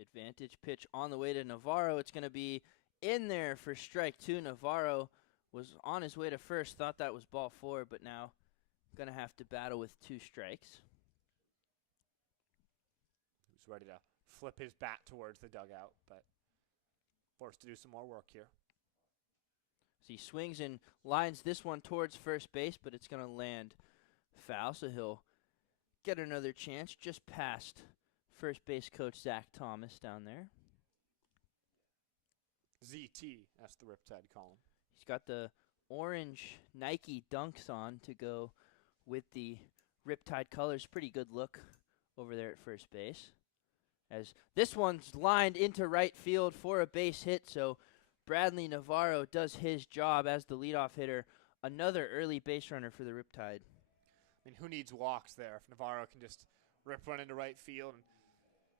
Advantage pitch on the way to Navarro. It's going to be in there for strike 2. Navarro was on his way to first, thought that was ball 4, but now going to have to battle with 2 strikes. He's ready to flip his bat towards the dugout, but forced to do some more work here. So he swings and lines this one towards first base, but it's going to land foul, so he'll get another chance just past first base coach Zach Thomas down there. ZT, that's the Riptide column. He's got the orange Nike Dunks on to go with the Riptide colors. Pretty good look over there at first base. As this one's lined into right field for a base hit, so Bradley Navarro does his job as the leadoff hitter. Another early base runner for the Riptide. I mean, who needs walks there if Navarro can just rip one into right field? And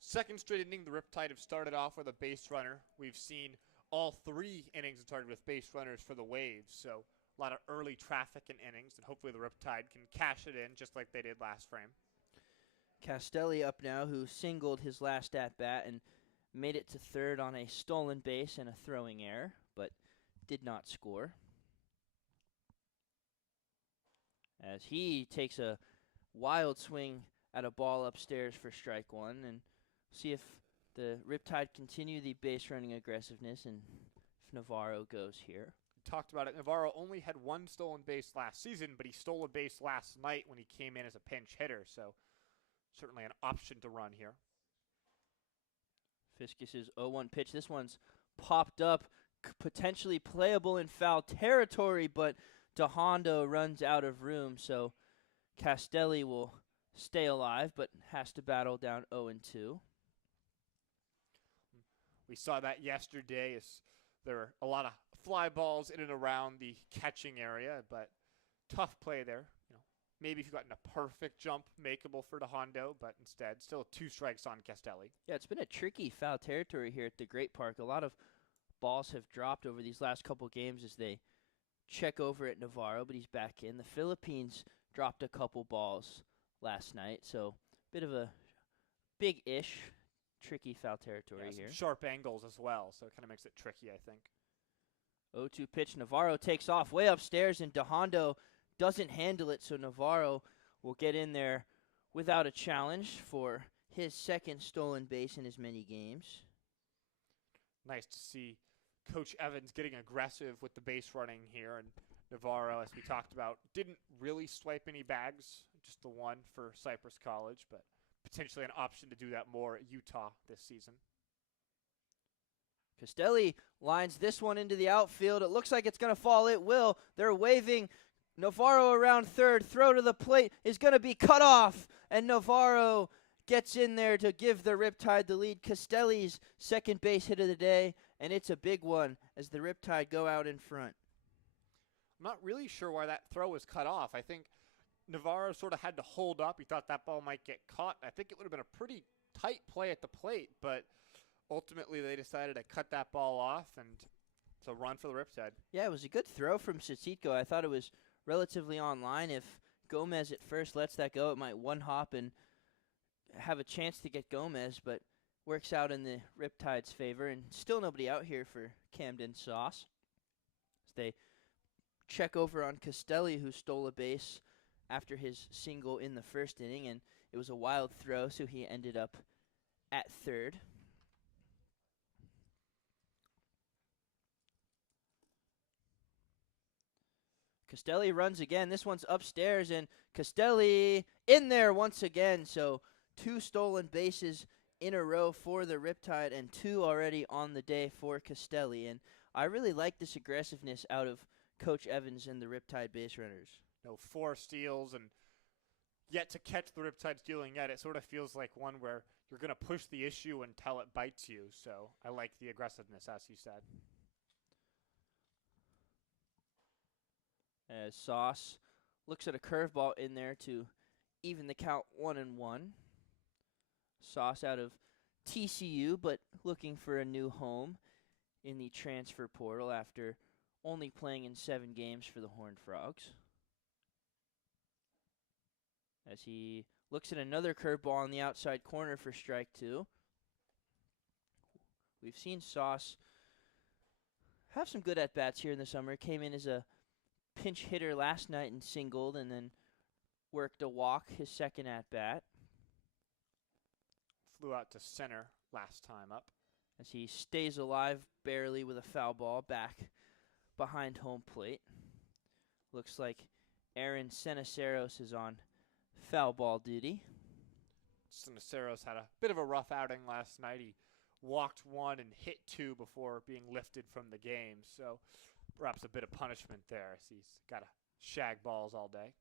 second straight inning, the Riptide have started off with a base runner. We've seen all 3 innings have started with base runners for the Waves, so a lot of early traffic in innings, and hopefully the Riptide can cash it in just like they did last frame. Castelli up now, who singled his last at-bat and made it to third on a stolen base and a throwing error, but did not score. As he takes a wild swing at a ball upstairs for strike 1, and see if the Riptide continue the base running aggressiveness and if Navarro goes here. We talked about it. Navarro only had 1 stolen base last season, but he stole a base last night when he came in as a pinch hitter, so certainly an option to run here. Fiskus' 0-1 pitch. This one's popped up, potentially playable in foul territory, but DeHondo runs out of room, so Castelli will stay alive, but has to battle down 0-2. We saw that yesterday as there were a lot of fly balls in and around the catching area, but tough play there. Maybe if you've gotten a perfect jump, makeable for DeHondo, but instead, still 2 strikes on Castelli. Yeah, it's been a tricky foul territory here at the Great Park. A lot of balls have dropped over these last couple games as they check over at Navarro, but he's back in. The Philippines dropped a couple balls last night, so bit of a big-ish, tricky foul territory here. Sharp angles as well, so it kind of makes it tricky, I think. 0-2 pitch. Navarro takes off way upstairs, and DeHondo doesn't handle it, so Navarro will get in there without a challenge for his second stolen base in as many games. Nice to see Coach Evans getting aggressive with the base running here, and Navarro, as we talked about, didn't really swipe any bags, just the 1 for Cypress College, but potentially an option to do that more at Utah this season. Castelli lines this one into the outfield. It looks like it's going to fall. It will. They're waving Navarro around third. Throw to the plate is going to be cut off, and Navarro gets in there to give the Riptide the lead. Castelli's second base hit of the day, and it's a big one as the Riptide go out in front. I'm not really sure why that throw was cut off. I think Navarro sort of had to hold up. He thought that ball might get caught. I think it would have been a pretty tight play at the plate, but ultimately they decided to cut that ball off, and it's a run for the Riptide. Yeah, it was a good throw from Sititko. I thought it was relatively on line. If Gomez at first lets that go, it might one hop and have a chance to get Gomez, but works out in the Riptide's favor. And still nobody out here for Camden Sauce. As they check over on Castelli, who stole a base after his single in the first inning, and it was a wild throw, so he ended up at third. Castelli runs again. This one's upstairs, and Castelli in there once again. So 2 stolen bases in a row for the Riptide, and 2 already on the day for Castelli. And I really like this aggressiveness out of Coach Evans and the Riptide base runners. 4 steals, and yet to catch the Riptide stealing yet. It sort of feels like one where you're going to push the issue until it bites you. So I like the aggressiveness, as you said. As Sauce looks at a curveball in there to even the count 1-1. Sauce out of TCU, but looking for a new home in the transfer portal after only playing in 7 games for the Horned Frogs. As he looks at another curveball on the outside corner for strike 2. We've seen Sauce have some good at-bats here in the summer. Came in as a pinch hitter last night and singled, and then worked a walk his second at-bat. Flew out to center last time up. As he stays alive barely with a foul ball back behind home plate. Looks like Aaron Seniceros is on foul ball duty. Seniceros had a bit of a rough outing last night. He walked 1 and hit 2 before being lifted from the game. So perhaps a bit of punishment there as he's got to shag balls all day.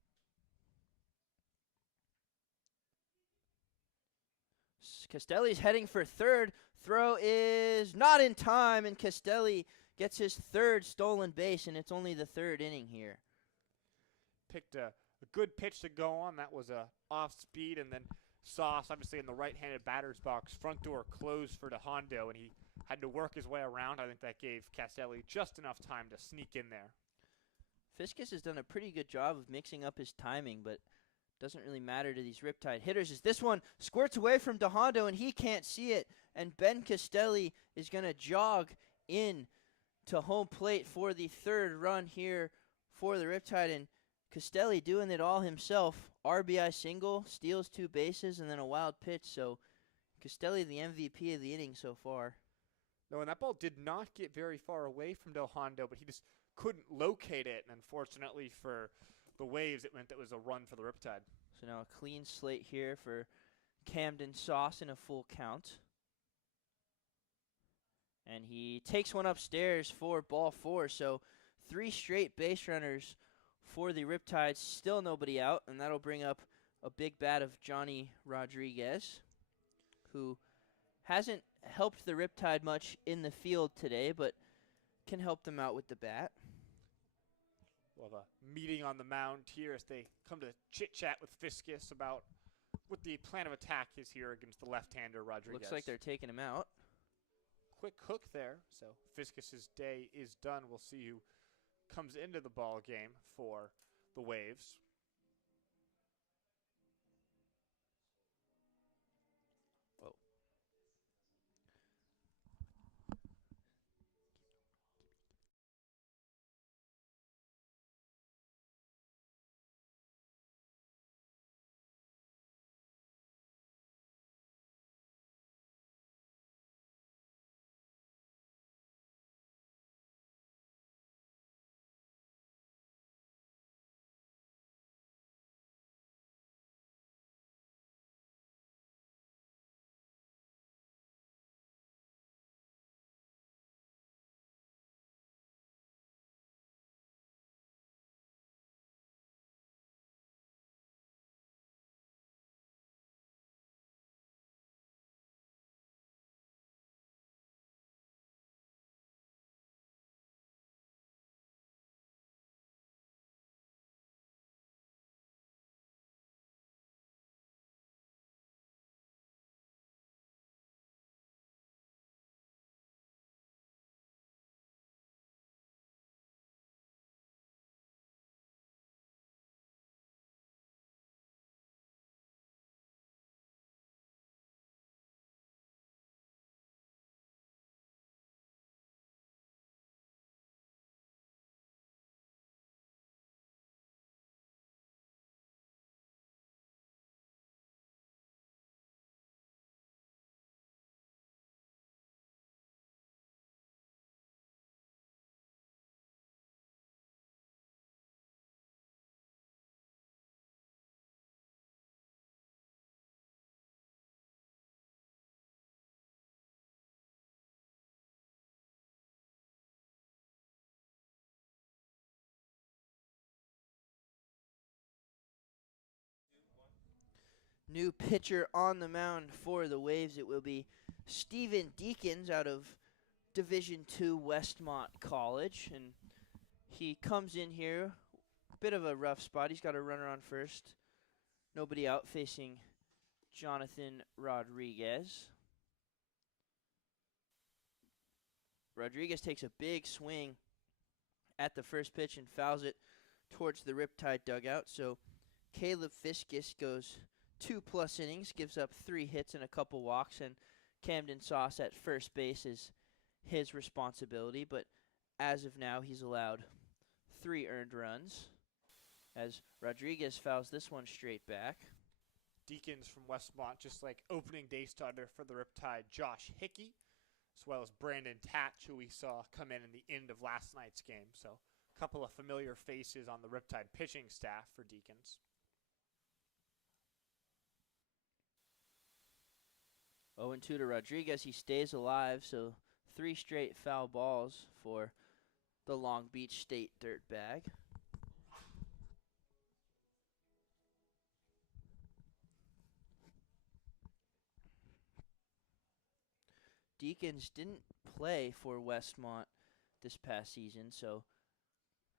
Castelli's heading for third. Throw is not in time, and Castelli gets his 3rd stolen base, and it's only the 3rd inning here. Picked a good pitch to go on. That was a off speed, and then Sauce, obviously in the right-handed batter's box, front door closed for DeHondo, and he had to work his way around. I think that gave Castelli just enough time to sneak in there. Fiscus has done a pretty good job of mixing up his timing, but doesn't really matter to these Riptide hitters. As this one squirts away from DeHondo, and he can't see it, and Ben Castelli is going to jog in to home plate for the 3rd run here for the Riptide, and Castelli doing it all himself. RBI single, steals 2 bases, and then a wild pitch. So Castelli the MVP of the inning so far. No, and that ball did not get very far away from DeHondo, but he just couldn't locate it. And unfortunately for the Waves, it meant that it was a run for the Riptide. So now a clean slate here for Camden Sauce in a full count. And he takes one upstairs for ball 4. So 3 straight base runners for the Riptides, still nobody out, and that'll bring up a big bat of Johnny Rodriguez, who hasn't helped the Riptide much in the field today, but can help them out with the bat. We'll have a meeting on the mound here as they come to chit-chat with Fiscus about what the plan of attack is here against the left-hander Rodriguez. Looks like they're taking him out. Quick hook there, so Fiscus's day is done. We'll see who comes into the ball game for the Waves. New pitcher on the mound for the Waves. It will be Steven Deacons out of Division II Westmont College. And he comes in here, bit of a rough spot. He's got a runner on first. Nobody out, facing Jonathan Rodriguez. Rodriguez takes a big swing at the first pitch and fouls it towards the Riptide dugout. So Caleb Fiskus goes 2+ innings, gives up 3 hits and a couple walks, and Camden Sauce at first base is his responsibility. But as of now, he's allowed 3 earned runs as Rodriguez fouls this one straight back. Deacons from Westmont, just like opening day starter for the Riptide, Josh Hickey, as well as Brandon Tatch, who we saw come in the end of last night's game. So a couple of familiar faces on the Riptide pitching staff for Deacons. 0-2 to Rodriguez. He stays alive, so 3 straight foul balls for the Long Beach State dirtbag. Deacons didn't play for Westmont this past season, so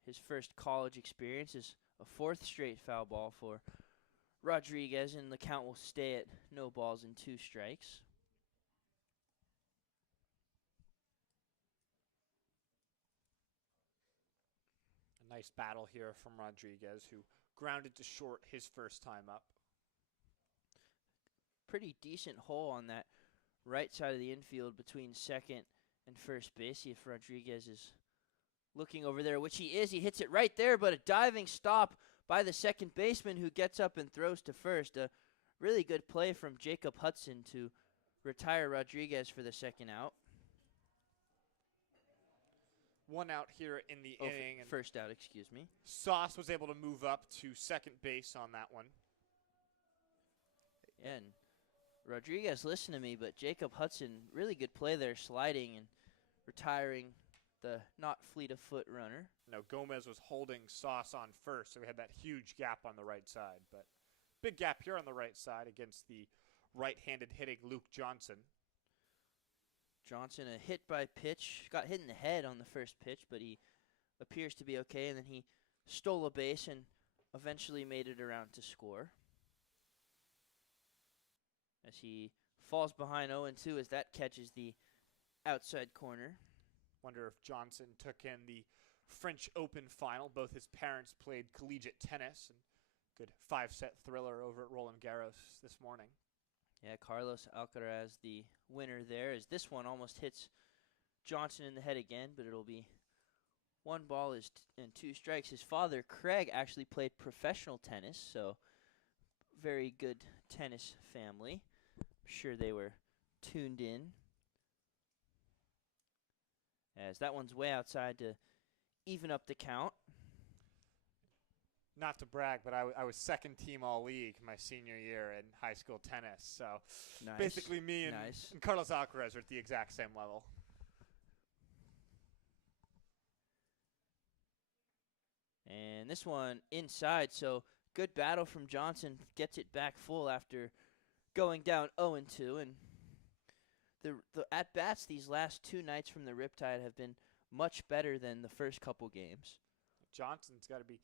his first college experience is a 4th straight foul ball for Rodriguez, and the count will stay at no balls and 2 strikes. A nice battle here from Rodriguez, who grounded to short his first time up. Pretty decent hole on that right side of the infield between second and first base. See if Rodriguez is looking over there, which he is. He hits it right there, but a diving stop by the second baseman, who gets up and throws to first. A really good play from Jacob Hudson to retire Rodriguez for the second out. 1 out here in the inning. And first out, excuse me. Sauce was able to move up to second base on that one. And Rodriguez, listen to me, but Jacob Hudson, really good play there, sliding and retiring the not fleet of foot runner. No, Gomez was holding Sauce on first, so we had that huge gap on the right side. But big gap here on the right side against the right-handed hitting Luke Johnson. Johnson, a hit by pitch, got hit in the head on the first pitch, but he appears to be okay, and then he stole a base and eventually made it around to score. As he falls behind 0-2 as that catches the outside corner. Wonder if Johnson took in the French Open final. Both his parents played collegiate tennis. And good 5-set thriller over at Roland Garros this morning. Yeah, Carlos Alcaraz, the winner there, as this one almost hits Johnson in the head again, but it'll be 1 ball and 2 strikes. His father, Craig, actually played professional tennis, so very good tennis family. I'm sure they were tuned in. As that one's way outside to even up the count. Not to brag, but I was second team all-league my senior year in high school tennis. So nice. Basically me and Carlos Alcaraz are at the exact same level. And this one inside, so good battle from Johnson. Gets it back full after going down 0-2. And the at-bats these last 2 nights from the Riptide have been much better than the first couple games. Johnson's got to be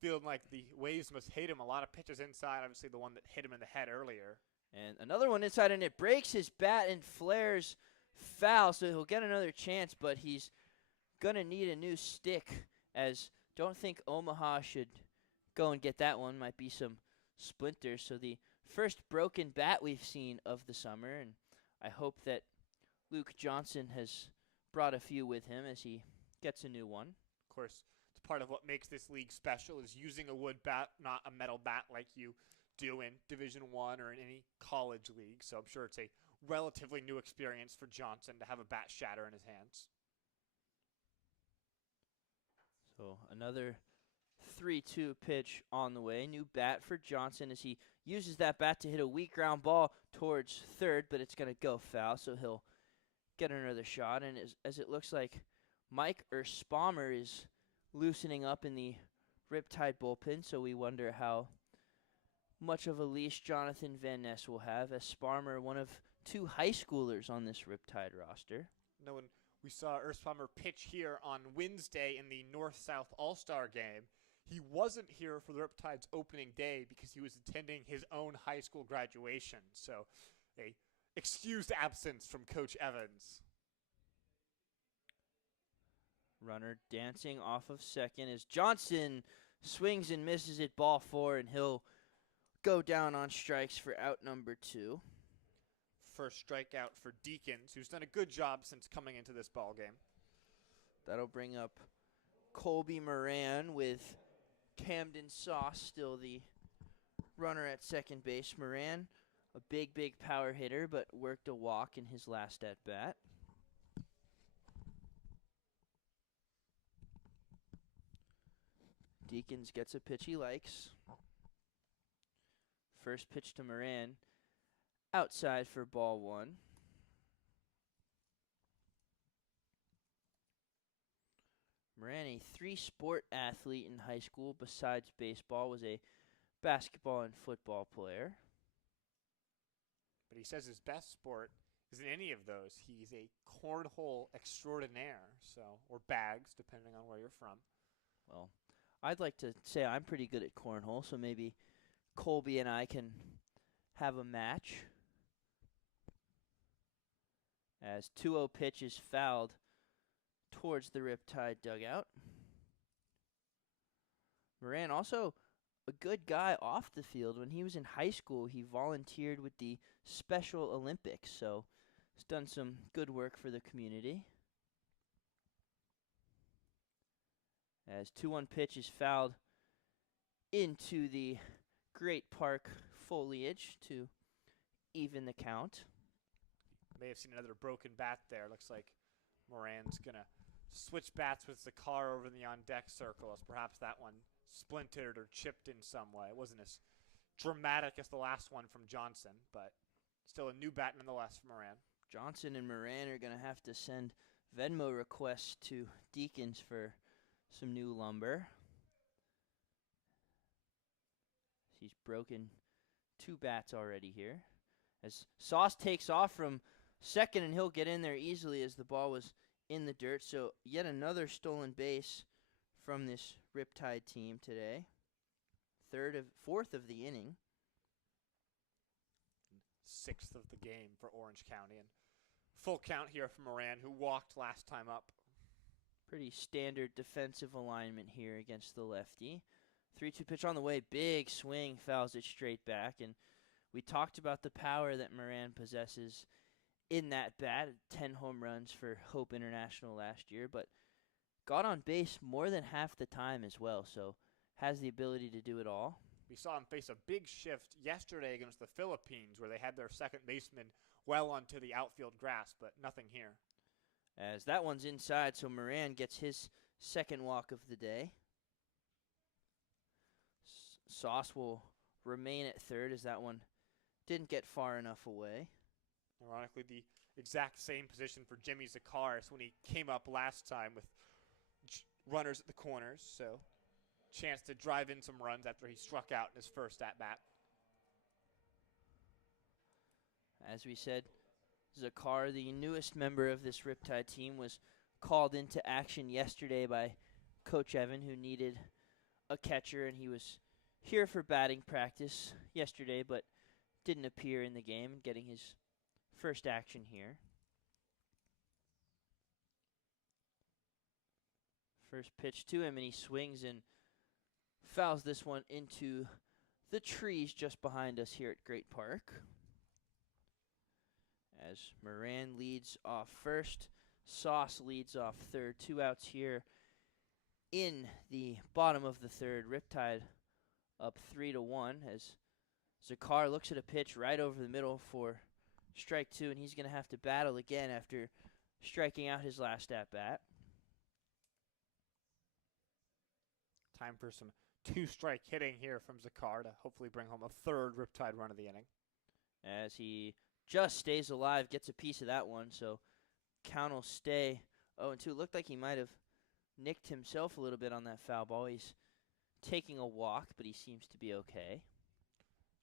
feeling like the Waves must hate him. A lot of pitches inside, obviously the one that hit him in the head earlier. And another one inside, and it breaks his bat and flares foul, so he'll get another chance, but he's going to need a new stick, as don't think Omaha should go and get that one. Might be some splinters. So the first broken bat we've seen of the summer, and I hope that Luke Johnson has brought a few with him as he gets a new one. Of course, it's part of what makes this league special is using a wood bat, not a metal bat like you do in Division I or in any college league. So I'm sure it's a relatively new experience for Johnson to have a bat shatter in his hands. So another 3-2 pitch on the way. New bat for Johnson as he uses that bat to hit a weak ground ball towards third, but it's going to go foul, so he'll get another shot. And as it looks like Mike Spalmer is loosening up in the Riptide bullpen, so we wonder how much of a leash Jonathan Van Ness will have, as Sparmer, one of 2 high schoolers on this Riptide roster. No, when we saw Earthsparmer pitch here on Wednesday in the North-South All-Star game, he wasn't here for the Riptide's opening day because he was attending his own high school graduation. So, a excused absence from Coach Evans. Runner dancing off of second as Johnson swings and misses it, ball 4, and he'll go down on strikes for out number 2. First strikeout for Deacons, who's done a good job since coming into this ball game. That'll bring up Colby Moran with Camden Sauce still the runner at second base. Moran, a big power hitter, but worked a walk in his last at-bat. Deacons gets a pitch he likes. First pitch to Moran, outside for ball 1. Moran, a 3-sport athlete in high school besides baseball, was a basketball and football player. But he says his best sport isn't any of those. He's a cornhole extraordinaire, so, or bags, depending on where you're from. Well, I'd like to say I'm pretty good at cornhole, so maybe Colby and I can have a match. As 2-0 pitch is fouled towards the Riptide dugout. Moran also a good guy off the field. When he was in high school, he volunteered with the Special Olympics, so he's done some good work for the community. As 2-1 pitch is fouled into the Great Park foliage to even the count. May have seen another broken bat there. Looks like Moran's going to switch bats with the car over in the on-deck circle, as perhaps that one splintered or chipped in some way. It wasn't as dramatic as the last one from Johnson, but still a new bat nonetheless for Moran. Johnson and Moran are going to have to send Venmo requests to Deacons for some new lumber. He's broken 2 bats already here. As Sauce takes off from second, and he'll get in there easily as the ball was in the dirt. So yet another stolen base from this Riptide team today. 4th of the inning. 6th of the game for Orange County. And full count here for Moran, who walked last time up. Pretty standard defensive alignment here against the lefty. 3-2 pitch on the way. Big swing, fouls it straight back. And we talked about the power that Moran possesses in that bat. 10 home runs for Hope International last year, but got on base more than half the time as well, so has the ability to do it all. We saw him face a big shift yesterday against the Philippines, where they had their second baseman well onto the outfield grass, but nothing here. As that one's inside, so Moran gets his second walk of the day. Sauce will remain at third as that one didn't get far enough away. Ironically, the exact same position for Jimmy Zakaris when he came up last time with runners at the corners, so chance to drive in some runs after he struck out in his first at-bat. As we said, Zakar, the newest member of this Riptide team, was called into action yesterday by Coach Evan, who needed a catcher, and he was here for batting practice yesterday, but didn't appear in the game, getting his first action here. First pitch to him, and he swings and fouls this one into the trees just behind us here at Great Park. As Moran leads off first, Sauce leads off third. 2 outs here in the bottom of the third. Riptide up 3-1 as Zakar looks at a pitch right over the middle for strike 2, and he's going to have to battle again after striking out his last at-bat. Time for some 2-strike hitting here from Zakar to hopefully bring home a third Riptide run of the inning. As he just stays alive, gets a piece of that one, so count will stay 0-2. Looked like he might have nicked himself a little bit on that foul ball. He's taking a walk, but he seems to be okay.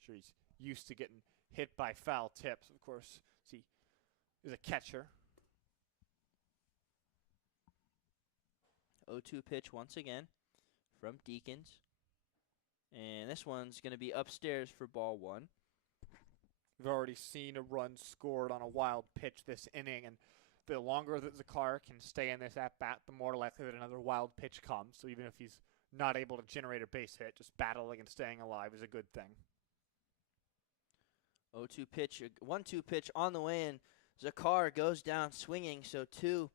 Sure, he's used to getting hit by foul tips. Of course, he is a catcher. 0-2 pitch once again from Deacons. And this one's going to be upstairs for ball 1. We've already seen a run scored on a wild pitch this inning, and the longer that Zakar can stay in this at-bat, the more likely that another wild pitch comes. So even if he's not able to generate a base hit, just battling and staying alive is a good thing. 0-2 pitch, 1-2 pitch on the way, and Zakar goes down swinging. So 2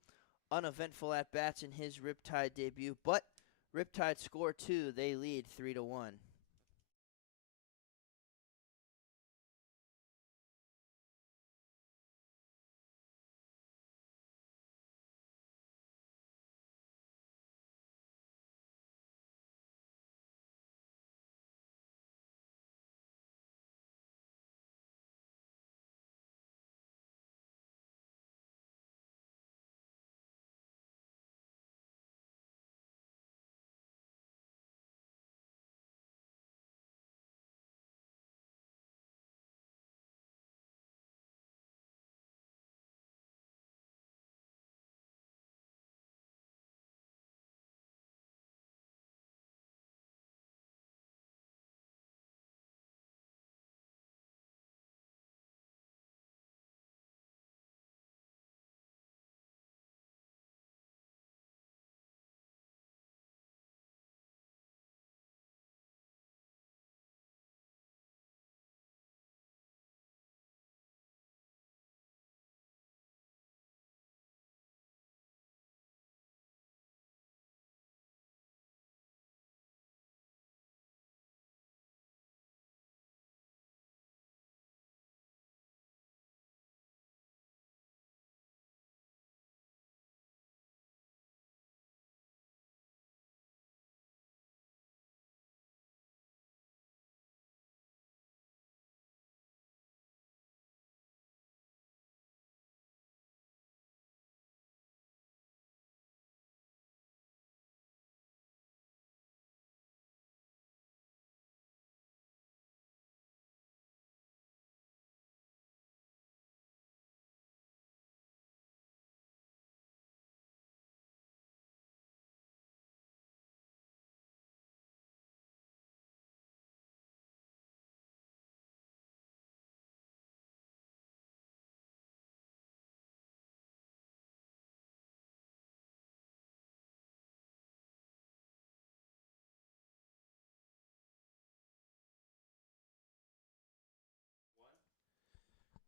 uneventful at-bats in his Riptide debut, but Riptide score 2. They lead 3-1.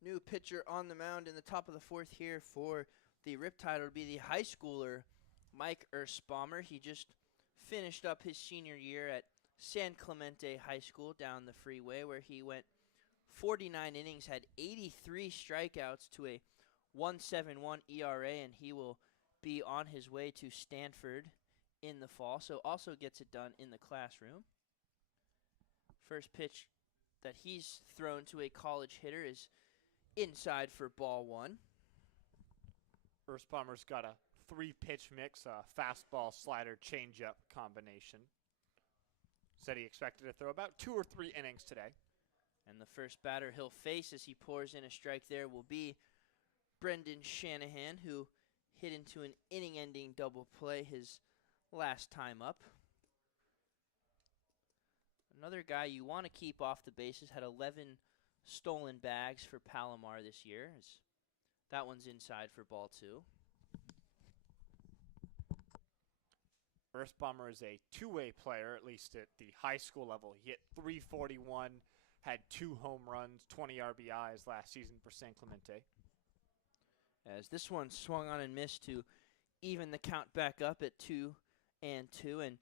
New pitcher on the mound in the top of the 4th here for the Riptide will be the high schooler Mike Ersbaumer. He just finished up his senior year at San Clemente High School down the freeway, where he went 49 innings, had 83 strikeouts to a 1.71 ERA, and he will be on his way to Stanford in the fall, so also gets it done in the classroom. First pitch that he's thrown to a college hitter is inside for ball 1. Ersbaumer's got a 3-pitch mix, a fastball, slider, changeup combination. Said he expected to throw about 2 or 3 innings today. And the first batter he'll face as he pours in a strike there will be Brendan Shanahan, who hit into an inning-ending double play his last time up. Another guy you want to keep off the bases, had 11 stolen bags for Palomar this year. That one's inside for ball 2. Ersbaumer is a two-way player, at least at the high school level. He hit .341, had 2 home runs, 20 RBIs last season for San Clemente. As this one swung on and missed to even the count back up at 2-2. And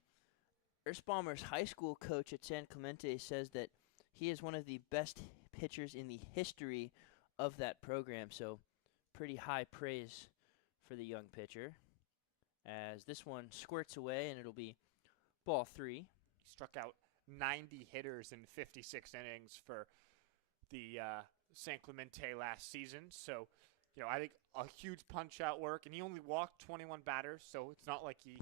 Ersbaumer's high school coach at San Clemente says that he is one of the best pitchers in the history of that program. So pretty high praise for the young pitcher. As this one squirts away, and it'll be ball 3. He struck out 90 hitters in 56 innings for the San Clemente last season. So, I think a huge punch-out work, and he only walked 21 batters, so it's not like he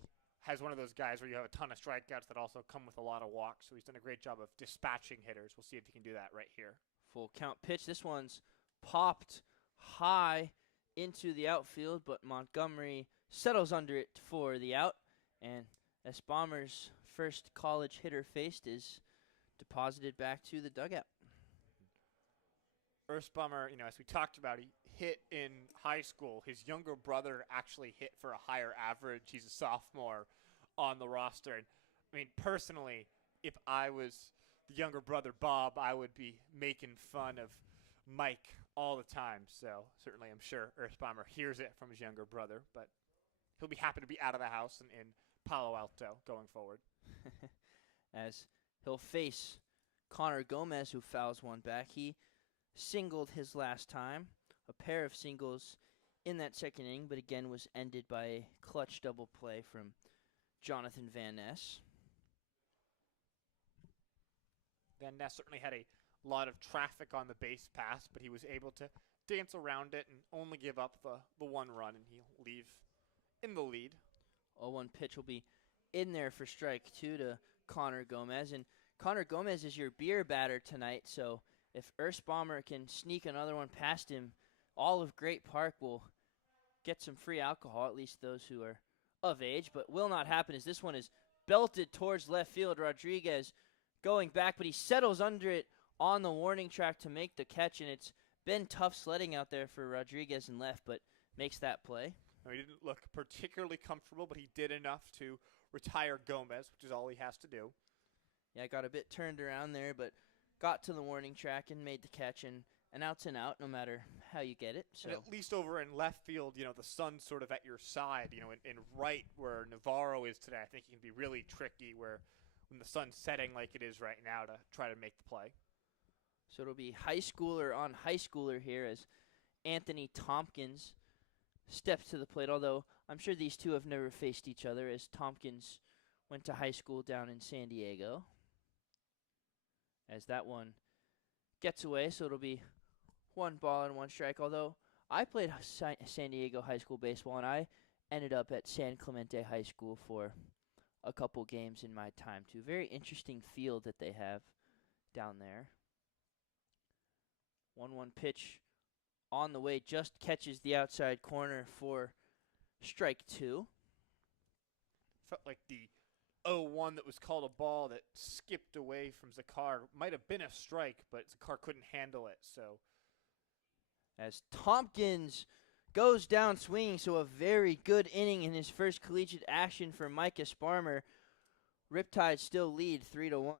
has one of those guys where you have a ton of strikeouts that also come with a lot of walks. So he's done a great job of dispatching hitters. We'll see if he can do that right here. Full count pitch. This one's popped high into the outfield, but Montgomery settles under it for the out. And S. Bomber's first college hitter faced is deposited back to the dugout. Earthbummer, as we talked about, he hit in high school. His younger brother actually hit for a higher average. He's a sophomore on the roster. And I mean, personally, if I was the younger brother, Bob, I would be making fun of Mike all the time. So certainly I'm sure Earthbomber hears it from his younger brother, but he'll be happy to be out of the house in Palo Alto going forward. As he'll face Connor Gomez, who fouls one back. He singled his last time, a pair of singles in that second inning, but again was ended by a clutch double play from Jonathan Van Ness. Van Ness certainly had a lot of traffic on the base pass, but he was able to dance around it and only give up the one run, and he'll leave in the lead. 0-1 pitch will be in there for strike two to Connor Gomez, and Connor Gomez is your beer batter tonight, so if Earthbomber can sneak another one past him, all of Great Park will get some free alcohol, at least those who are of age, but will not happen as this one is belted towards left field. Rodriguez going back, but he settles under it on the warning track to make the catch, and it's been tough sledding out there for Rodriguez in left, but makes that play. No, he didn't look particularly comfortable, but he did enough to retire Gomez, which is all he has to do. Yeah, got a bit turned around there, but got to the warning track and made the catch, and an out's an out no matter how you get it. So and at least over in left field, the sun's sort of at your side. In right where Navarro is today, I think it can be really tricky when the sun's setting like it is right now to try to make the play. So it'll be high schooler on high schooler here as Anthony Tompkins steps to the plate, although I'm sure these two have never faced each other as Tompkins went to high school down in San Diego. As that one gets away, so it'll be 1 ball and 1 strike, although I played San Diego high school baseball, and I ended up at San Clemente High School for a couple games in my time, too. Very interesting field that they have down there. 1-1 pitch on the way, just catches the outside corner for strike 2. Felt like the 0-1 that was called a ball that skipped away from Zakar might have been a strike, but Zakar couldn't handle it. So as Tompkins goes down swinging, so a very good inning in his first collegiate action for Micah Sparmer. Riptide still lead 3-1.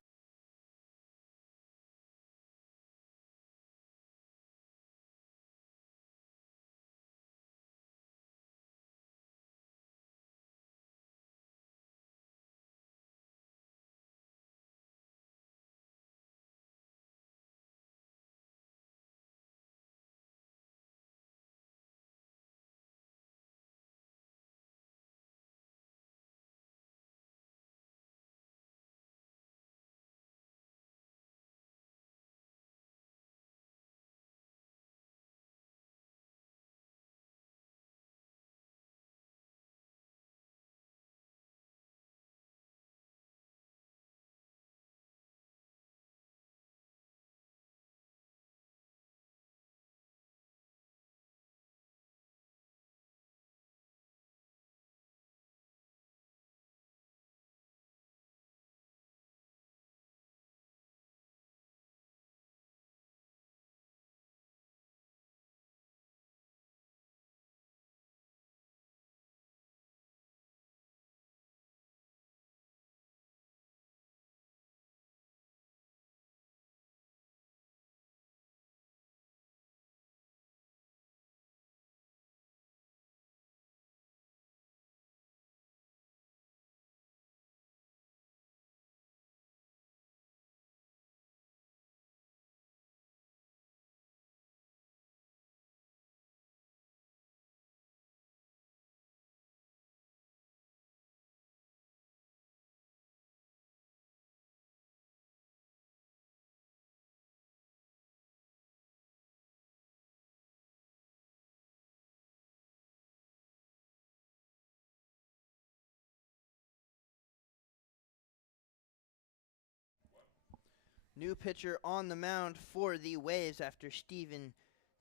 New pitcher on the mound for the Waves after Steven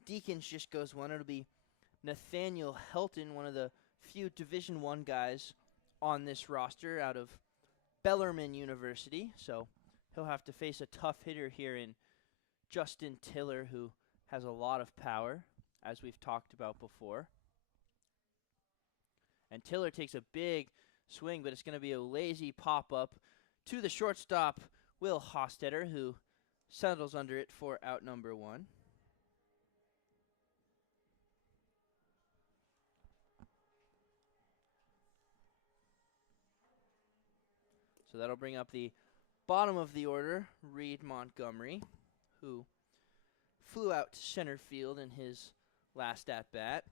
Deakins just goes one. It'll be Nathaniel Helton, one of the few Division I guys on this roster out of Bellarmine University. So he'll have to face a tough hitter here in Justin Tiller, who has a lot of power, as we've talked about before. And Tiller takes a big swing, but it's going to be a lazy pop-up to the shortstop, Will Hostetter, who settles under it for out number 1. So that'll bring up the bottom of the order, Reed Montgomery, who flew out to center field in his last at-bat.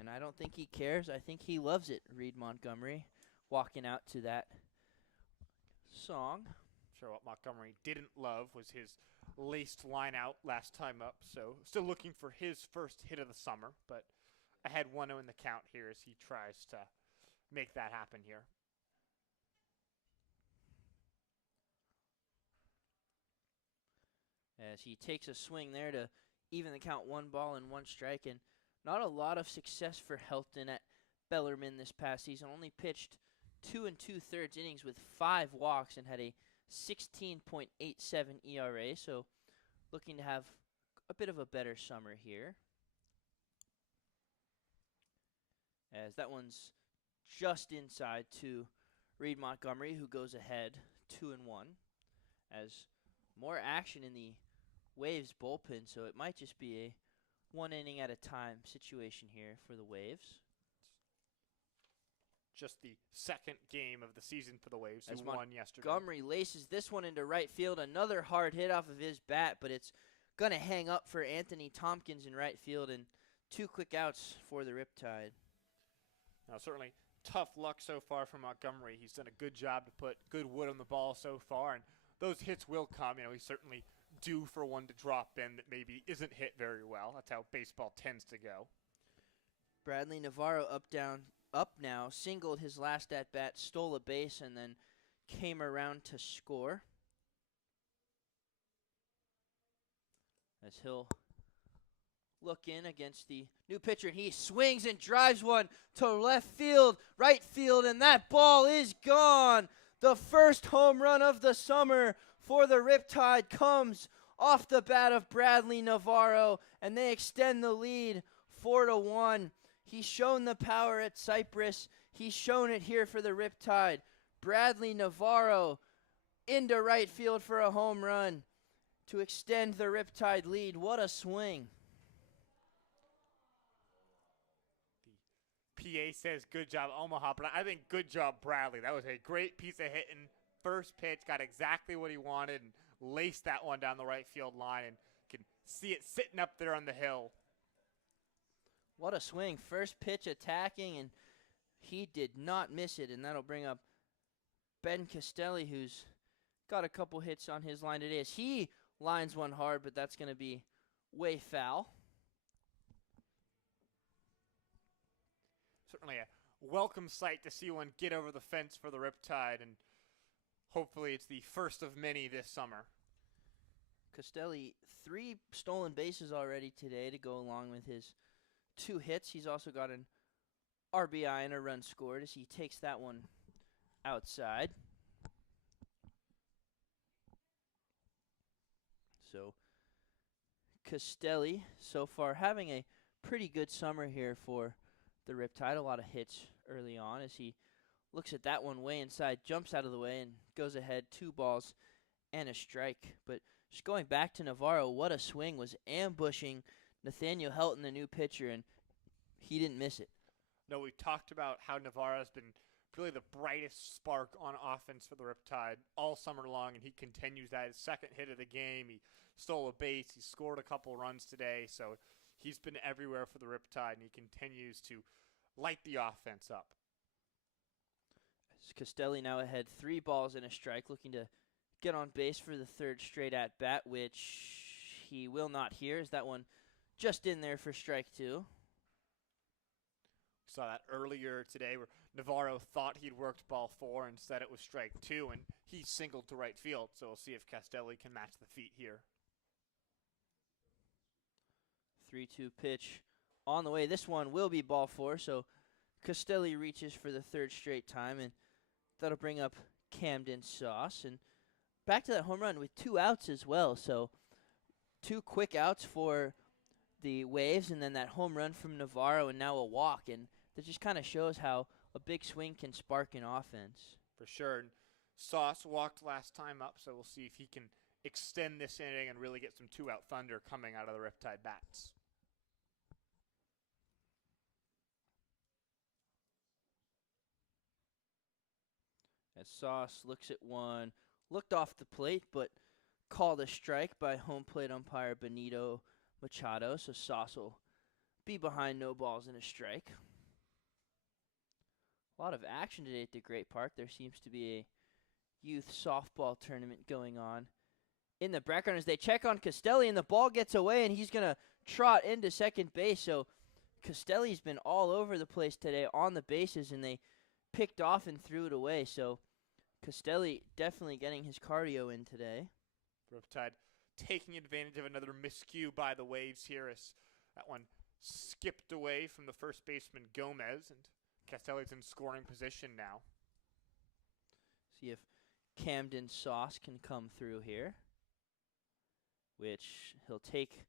And I don't think he cares. I think he loves it, Reed Montgomery, walking out to that song. Sure, what Montgomery didn't love was his laced line out last time up, so still looking for his first hit of the summer, but ahead 1-0 in the count here as he tries to make that happen here. As he takes a swing there to even the count, 1 ball and 1 strike, and not a lot of success for Helton at Bellarmine this past season. Only pitched 2 2/3 innings with 5 walks and had a 16.87 ERA, so looking to have a bit of a better summer here. As that one's just inside to Reed Montgomery, who goes ahead 2-1. As more action in the Waves bullpen, so it might just be a 1 inning at a time situation here for the Waves. Just the second game of the season for the Waves, who As won yesterday. Montgomery laces this one into right field. Another hard hit off of his bat, but it's going to hang up for Anthony Tompkins in right field, and 2 quick outs for the Riptide. Now, certainly tough luck so far from Montgomery. He's done a good job to put good wood on the ball so far, and those hits will come. You know, he's certainly due for one to drop in that maybe isn't hit very well. That's how baseball tends to go. Bradley Navarro up now, singled his last at-bat, stole a base, and then came around to score. As he'll look in against the new pitcher, and he swings and drives one to left field, right field, and that ball is gone. The first home run of the summer for the Riptide comes off the bat of Bradley Navarro, and they extend the lead 4-1. He's shown the power at Cypress. He's shown it here for the Riptide. Bradley Navarro into right field for a home run to extend the Riptide lead. What a swing. PA says good job Omaha, but I think good job Bradley. That was a great piece of hitting. First pitch, got exactly what he wanted and laced that one down the right field line, and can see it sitting up there on the hill. What a swing. First pitch attacking, and he did not miss it, and that'll bring up Ben Castelli, who's got a couple hits on his line today. As he lines one hard, but that's going to be way foul. Certainly a welcome sight to see one get over the fence for the Riptide, and hopefully it's the first of many this summer. Castelli, 3 stolen bases already today to go along with his 2 hits. He's also got an RBI and a run scored as he takes that one outside. So Castelli so far having a pretty good summer here for the Riptide. A lot of hits early on as he looks at that one way inside, jumps out of the way, and goes ahead 2 balls and a strike. But just going back to Navarro, what a swing. Was ambushing Nathaniel Helton, the new pitcher, and he didn't miss it. No, we talked about how Navarro has been really the brightest spark on offense for the Riptide all summer long, and he continues that. His second hit of the game, he stole a base, he scored a couple runs today, so he's been everywhere for the Riptide, and he continues to light the offense up. Castelli now ahead 3 balls and a strike, looking to get on base for the 3rd straight at-bat, which he will not hear, as that one just in there for strike 2. Saw that earlier today where Navarro thought he'd worked ball 4, instead it was strike 2, and he singled to right field. So we'll see if Castelli can match the feat here. 3-2 pitch on the way. This one will be ball 4, so Castelli reaches for the 3rd straight time, and that'll bring up Camden Sauce. And back to that home run with 2 outs as well. So 2 quick outs for the Waves, and then that home run from Navarro, and now a walk. And that just kind of shows how a big swing can spark an offense. For sure. And Sauce walked last time up, so we'll see if he can extend this inning and really get some 2-out thunder coming out of the Riptide bats. As Sauce looks at one, looked off the plate, but called a strike by home plate umpire Benito Machado. So Sauce will be behind no balls and a strike. A lot of action today at the Great Park. There seems to be a youth softball tournament going on in the background as they check on Castelli, and the ball gets away, and he's going to trot into second base. So Castelli's been all over the place today on the bases, and they picked off and threw it away. So Castelli definitely getting his cardio in today. Riptide taking advantage of another miscue by the Waves here as that one skipped away from the first baseman Gomez, and Castelli's in scoring position now. See if Camden Sauce can come through here, which he'll take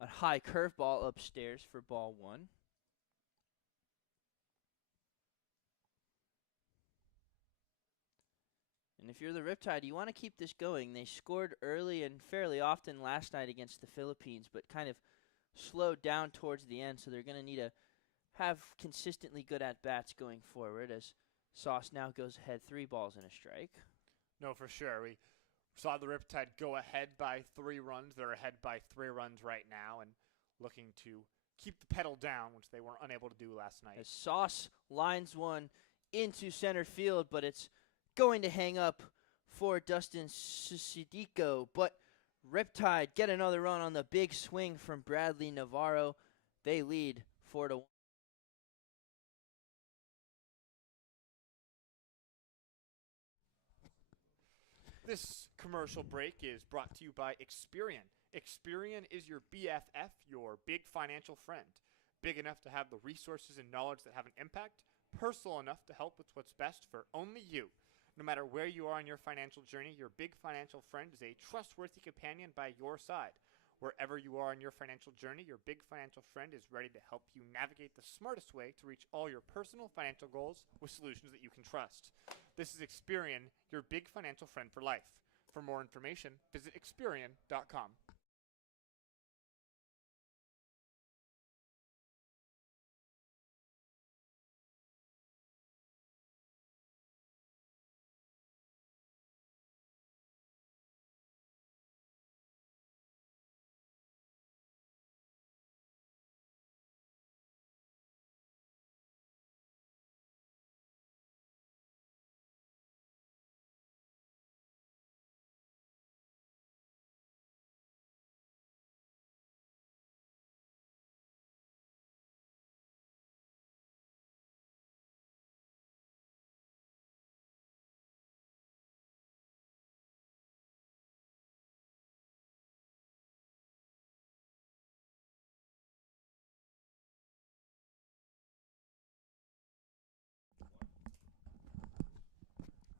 a high curveball upstairs for ball 1. And if you're the Riptide, you want to keep this going. They scored early and fairly often last night against the Philippines, but kind of slowed down towards the end, so they're going to need to have consistently good at-bats going forward as Sauce now goes ahead 3 balls and a strike. No, for sure. We saw the Riptide go ahead by 3 runs. They're ahead by 3 runs right now and looking to keep the pedal down, which they weren't unable to do last night. As Sauce lines one into center field, but it's going to hang up for Dustin Susidico. But Riptide get another run on the big swing from Bradley Navarro. They lead 4-1. This commercial break is brought to you by Experian. Experian is your BFF, your big financial friend. Big enough to have the resources and knowledge that have an impact, personal enough to help with what's best for only you. No matter where you are on your financial journey, your big financial friend is a trustworthy companion by your side. Wherever you are on your financial journey, your big financial friend is ready to help you navigate the smartest way to reach all your personal financial goals with solutions that you can trust. This is Experian, your big financial friend for life. For more information, visit Experian.com.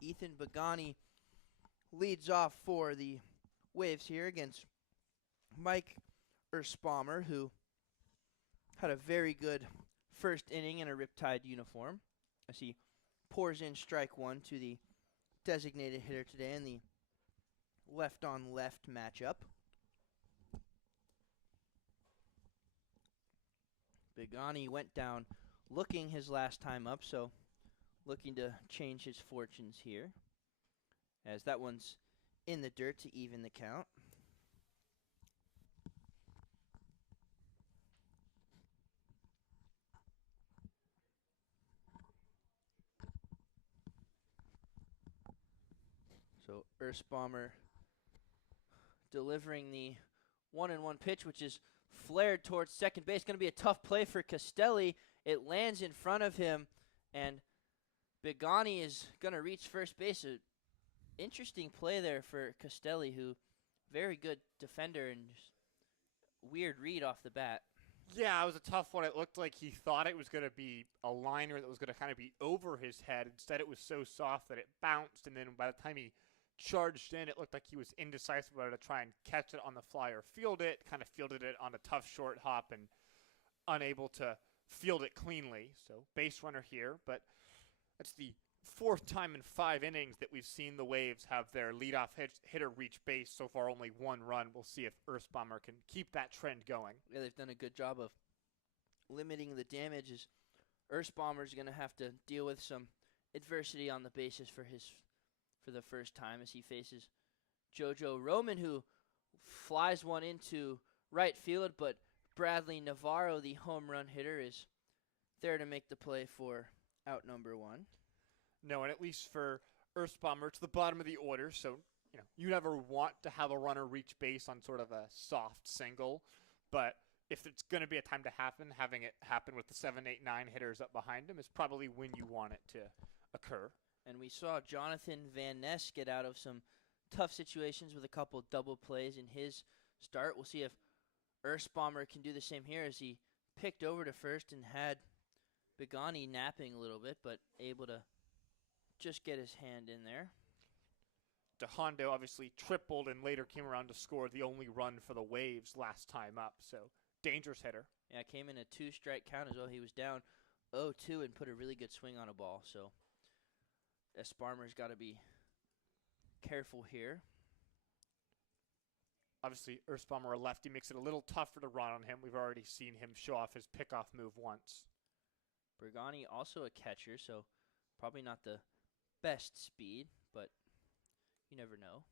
Ethan Bagani leads off for the Waves here against Mike Erspamer, who had a very good first inning in a Riptide uniform, as he pours in strike 1 to the designated hitter today in the left-on-left matchup. Bagani went down looking his last time up, so looking to change his fortunes here, as that one's in the dirt to even the count. So Erspamer delivering the 1-1 pitch, which is flared towards second base. Going to be a tough play for Castelli, it lands in front of him, and Bigani is going to reach first base. A interesting play there for Castelli, who very good defender and weird read off the bat. Yeah, it was a tough one. It looked like he thought it was going to be a liner that was going to kind of be over his head. Instead, it was so soft that it bounced, and then by the time he charged in, it looked like he was indecisive whether to try and catch it on the fly or field it. Kind of fielded it on a tough short hop and unable to field it cleanly. So base runner here, but that's the fourth time in 5 innings that we've seen the Waves have their leadoff hitter reach base. So far, only 1 run. We'll see if Earthbomber can keep that trend going. Yeah, they've done a good job of limiting the damage. As Earthbomber's going to have to deal with some adversity on the bases for the first time as he faces JoJo Roman, who flies one into right field, but Bradley Navarro, the home run hitter, is there to make the play for out number 1. No, and at least for Earthbomber, it's the bottom of the order, so you never want to have a runner reach base on sort of a soft single, but if it's going to be a time to happen, having it happen with the 7, 8, 9 hitters up behind him is probably when you want it to occur. And we saw Jonathan Van Ness get out of some tough situations with a couple double plays in his start. We'll see if Earthbomber can do the same here, as he picked over to first and had Bigani napping a little bit, but able to just get his hand in there. DeHondo obviously tripled and later came around to score the only run for the Waves last time up, so dangerous hitter. Yeah, came in a 2-strike count as well. He was down 0-2 and put a really good swing on a ball, so Earthbomber's got to be careful here. Obviously, Earthbomber, a lefty, makes it a little tougher to run on him. We've already seen him show off his pickoff move once. Bigani also a catcher, so probably not the best speed, but you never know.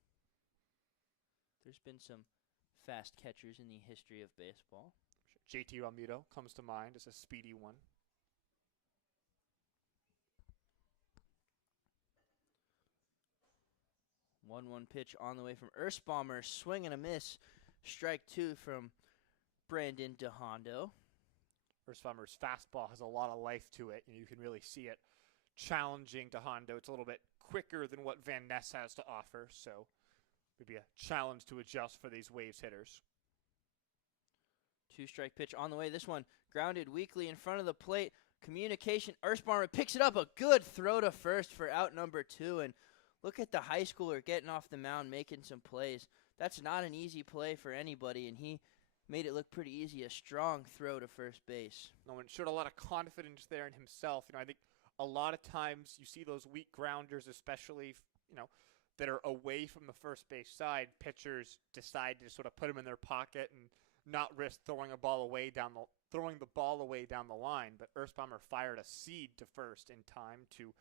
There's been some fast catchers in the history of baseball. JT Realmuto comes to mind as a speedy one. 1-1 pitch on the way from Earthbomber. Swing and a miss. Strike 2 from Brandon DeHondo. Earthbomber's fastball has a lot of life to it, and you can really see it challenging DeHondo. It's a little bit quicker than what Van Ness has to offer, so maybe a challenge to adjust for these Waves hitters. 2-strike pitch on the way. This one grounded weakly in front of the plate. Communication. Earthbomber picks it up. A good throw to first for out number 2. And look at the high schooler getting off the mound, making some plays. That's not an easy play for anybody, and he made it look pretty easy. A strong throw to first base. No one showed a lot of confidence there in himself. I think a lot of times you see those weak grounders, especially, that are away from the first base side. Pitchers decide to sort of put them in their pocket and not risk throwing the ball away down the line. But Earthbomber fired a seed to first in time to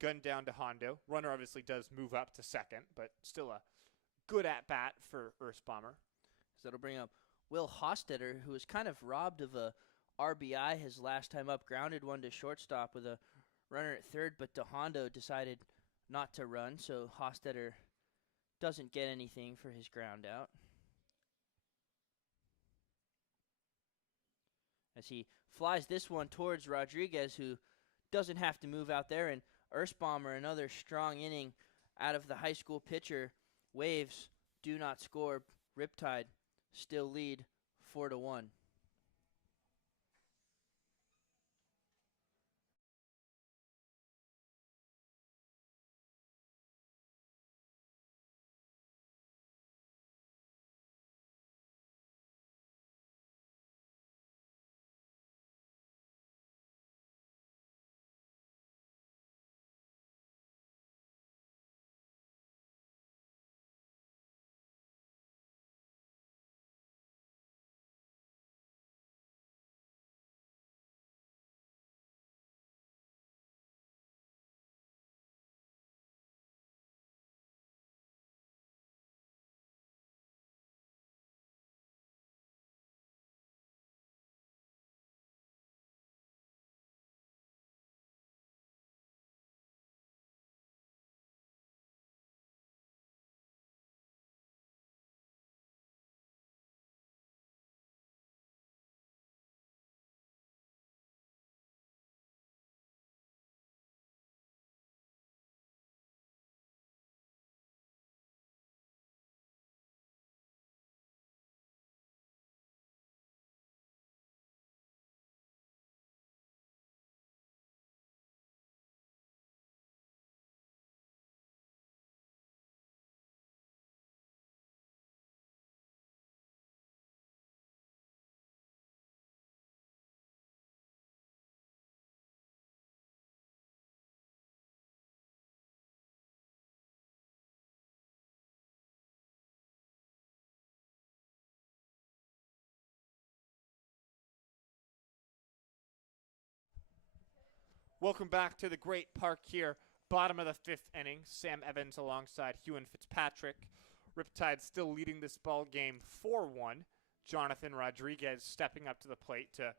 gun down to Hondo. Runner obviously does move up to second, but still a good at-bat for Earthbomber. So that'll bring up Will Hostetter, who was kind of robbed of a RBI his last time up. Grounded one to shortstop with a runner at third, but DeHondo decided not to run, so Hostetter doesn't get anything for his ground out. As he flies this one towards Rodriguez, who doesn't have to move out there, and Earthbomber, another strong inning out of the high school pitcher. Waves do not score. Riptide still lead 4-1. Welcome back to the great park here. Bottom of the 5th inning. Sam Evans alongside HUON FITZPATRIck. Riptide still leading this ball game 4-1. Jonathan Rodriguez stepping up to the plate to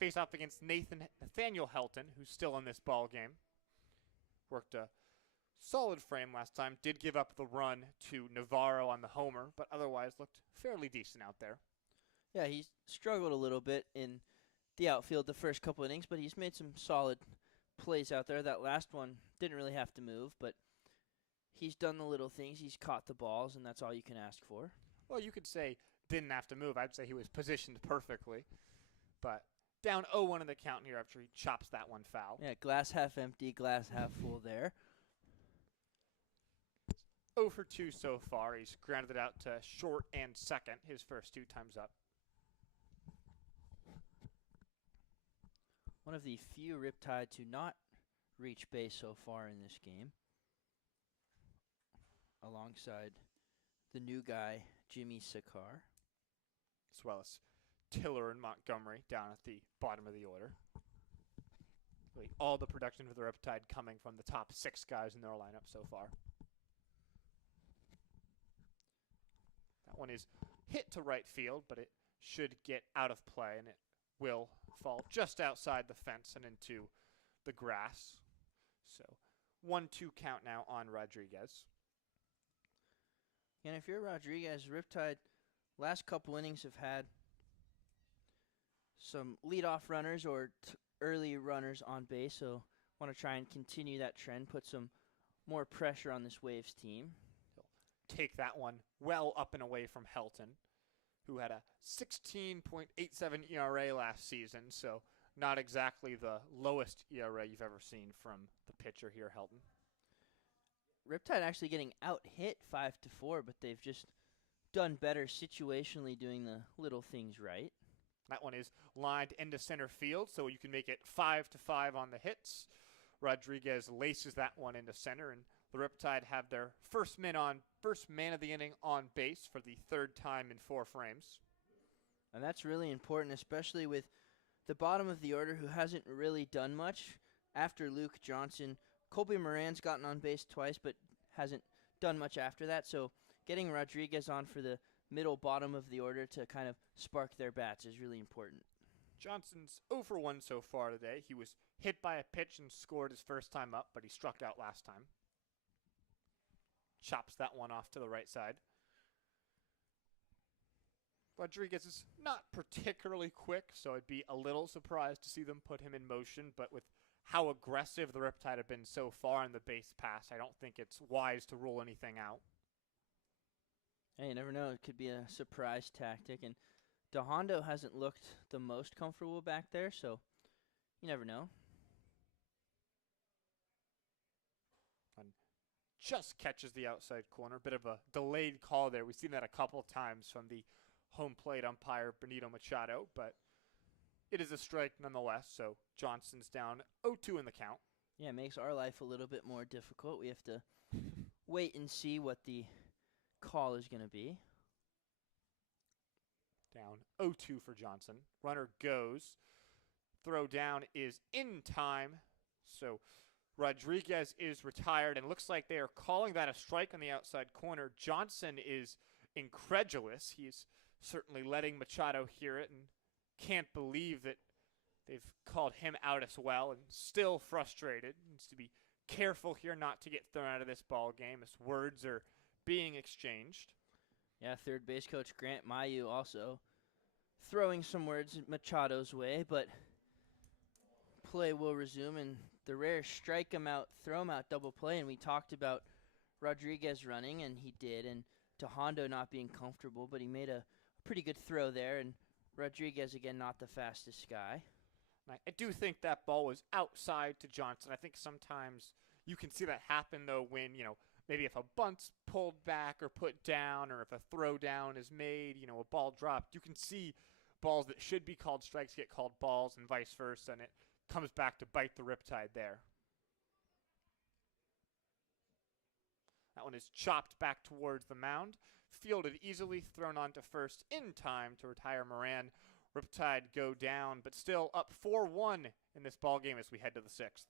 face off against Nathaniel Helton, who's still in this ball game. Worked a solid frame last time. Did give up the run to Navarro on the homer, but otherwise looked fairly decent out there. Yeah, he's struggled a little bit in the outfield the first couple innings, but he's made some solid plays out there. That last one didn't really have to move, but he's done the little things. He's caught the balls, and that's all you can ask for. Well, you could say didn't have to move. I'd say he was positioned perfectly. But down 0-1 in the count here after he chops that one foul. Yeah, glass half empty, glass half full there. 0 for 2 so far. He's grounded it out to short and second his first 2 times up. One of the few Riptide to not reach base so far in this game, alongside the new guy, Jimmy Sakar. As well as Tiller and Montgomery down at the bottom of the order. Really all the production for the Riptide coming from the top 6 guys in their lineup so far. That one is hit to right field, but it should get out of play, and it will fall just outside the fence and into the grass. So 1-2 count now on Rodriguez. And if you're Rodriguez, Riptide last couple innings have had some leadoff runners or early runners on base, so want to try and continue that trend, put some more pressure on this Waves team. He'll take that one well up and away from Helton, who had a 16.87 ERA last season, so not exactly the lowest ERA you've ever seen from the pitcher here, Helton. Riptide actually getting out-hit 5-4, but they've just done better situationally doing the little things right. That one is lined into center field, so you can make it 5-5 on the hits. Rodriguez laces that one into center, and the Riptide have their first man of the inning on base for the 3rd time in 4 frames. And that's really important, especially with the bottom of the order who hasn't really done much. After Luke Johnson, Colby Moran's gotten on base twice, but hasn't done much after that. So getting Rodriguez on for the middle bottom of the order to kind of spark their bats is really important. Johnson's 0 for 1 so far today. He was hit by a pitch and scored his first time up, but he struck out last time. Chops that one off to the right side. Rodriguez is not particularly quick, so I'd be a little surprised to see them put him in motion, but with how aggressive the Riptide have been so far in the base pass, I don't think it's wise to rule anything out. Hey, you never know. It could be a surprise tactic, and DeHondo hasn't looked the most comfortable back there, so you never know. And just catches the outside corner. Bit of a delayed call there. We've seen that a couple times from the home plate umpire, Benito Machado, but it is a strike nonetheless, so Johnson's down 0-2 in the count. Yeah, it makes our life a little bit more difficult. We have to wait and see what the call is going to be. Down 0-2 for Johnson. Runner goes. Throw down is in time, so Rodriguez is retired, and looks like they are calling that a strike on the outside corner. Johnson is incredulous. He's certainly letting Machado hear it and can't believe that they've called him out as well, and still frustrated. Needs to be careful here not to get thrown out of this ball game as words are being exchanged. Yeah, third base coach Grant Mayu also throwing some words Machado's way, but play will resume, and the rare strike him out, throw him out double play, and we talked about Rodriguez running, and he did, and DeHondo not being comfortable, but he made a pretty good throw there, and Rodriguez, again, not the fastest guy. I do think that ball was outside to Johnson. I think sometimes you can see that happen, though, when, maybe if a bunt's pulled back or put down, or if a throw down is made, a ball dropped, you can see balls that should be called strikes get called balls and vice versa, and it comes back to bite the Riptide there. That one is chopped back towards the mound, fielded easily, thrown on to first in time to retire Moran. Riptide go down, but still up 4-1 in this ball game as we head to the 6th.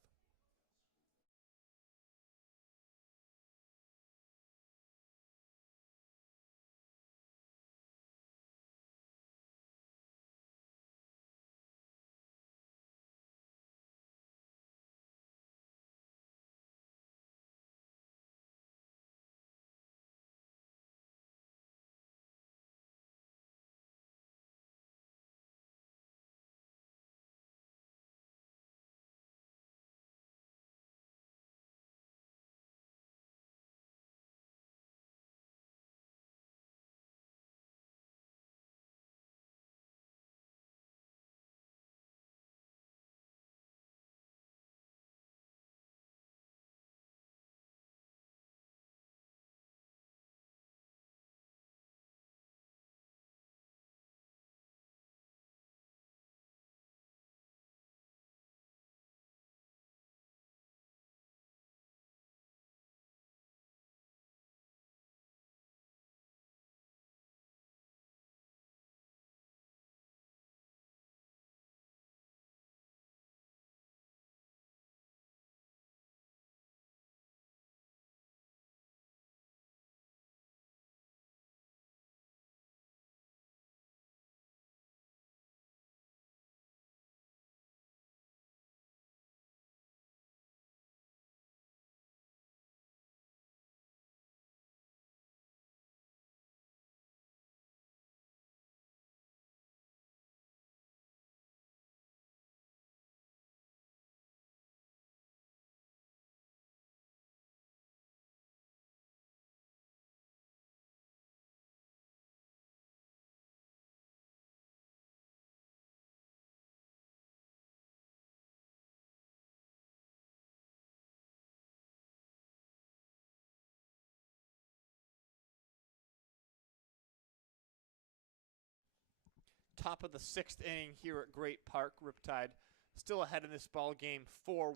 Top of the 6th inning here at Great Park. Riptide still ahead in this ball game, 4-1.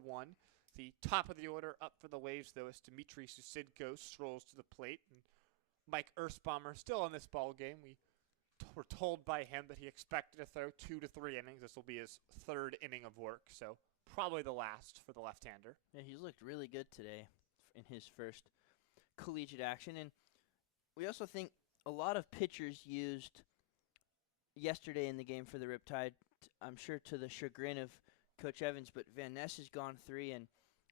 The top of the order up for the Waves, though, as Dmitry Susidko strolls to the plate. And Mike Ersbommer still in this ball game. We were told by him that he expected to throw 2 to 3 innings. This will be his 3rd inning of work, so probably the last for the left-hander. Yeah, he's looked really good today in his first collegiate action. And we also think a lot of pitchers used yesterday in the game for the Riptide, I'm sure to the chagrin of Coach Evans, but Van Ness has gone 3 and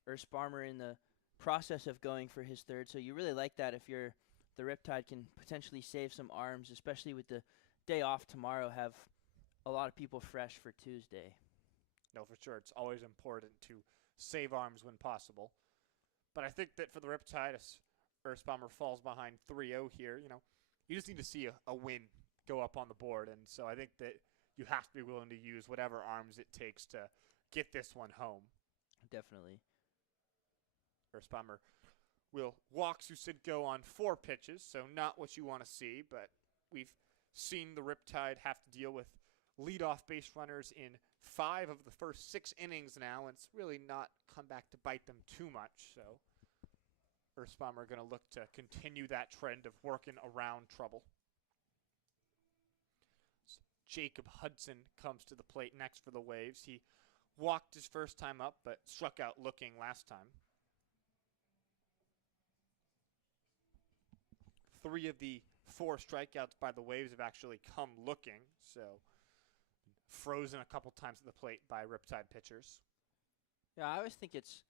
Ersbommer in the process of going for his 3rd. So you really like that if you're the Riptide, can potentially save some arms, especially with the day off tomorrow, have a lot of people fresh for Tuesday. No, for sure. It's always important to save arms when possible. But I think that for the Riptide, as Ersbommer falls behind 3-0 here, you just need to see a win go up on the board. And so I think that you have to be willing to use whatever arms it takes to get this one home. Definitely. Ersbommer will walk Susidko on 4 pitches, so not what you want to see, but we've seen the Riptide have to deal with leadoff base runners in 5 of the first 6 innings now, and it's really not come back to bite them too much. So Ersbommer going to look to continue that trend of working around trouble. Jacob Hudson comes to the plate next for the Waves. He walked his first time up, but struck out looking last time. 3 of the 4 strikeouts by the Waves have actually come looking, so frozen a couple times at the plate by Riptide pitchers. Yeah, I always think it's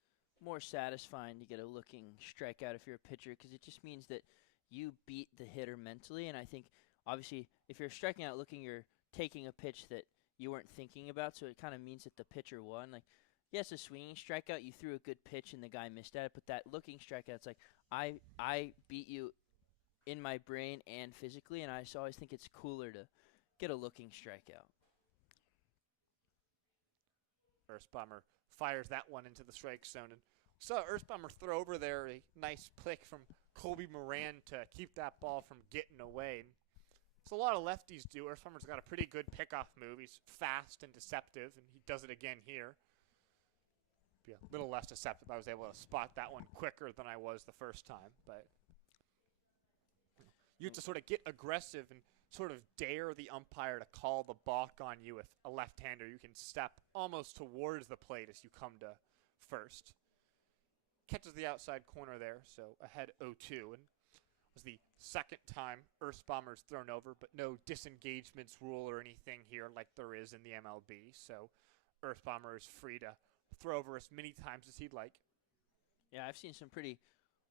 more satisfying to get a looking strikeout if you're a pitcher, because it just means that you beat the hitter mentally. And I think, obviously, if you're striking out looking, you're taking a pitch that you weren't thinking about, so it kind of means that the pitcher won. Like, yes, a swinging strikeout, you threw a good pitch and the guy missed at it, but that looking strikeout, it's like, I beat you in my brain and physically, and I just always think it's cooler to get a looking strikeout. Ersbommer fires that one into the strike zone, and we saw Ersbommer throw over there a nice pick from Colby Moran to keep that ball from getting away. And it's a lot of lefties do. Ersbommer's got a pretty good pickoff move. He's fast and deceptive, and he does it again here. Be a little less deceptive. I was able to spot that one quicker than I was the first time, but you have to sort of get aggressive and sort of dare the umpire to call the balk on you. If a left-hander, you can step almost towards the plate as you come to first. Catches the outside corner there, so ahead 0-2, and was the second time Earthbomber's thrown over, but no disengagements rule or anything here like there is in the MLB, so Earthbomber is free to throw over as many times as he'd like. Yeah, I've seen some pretty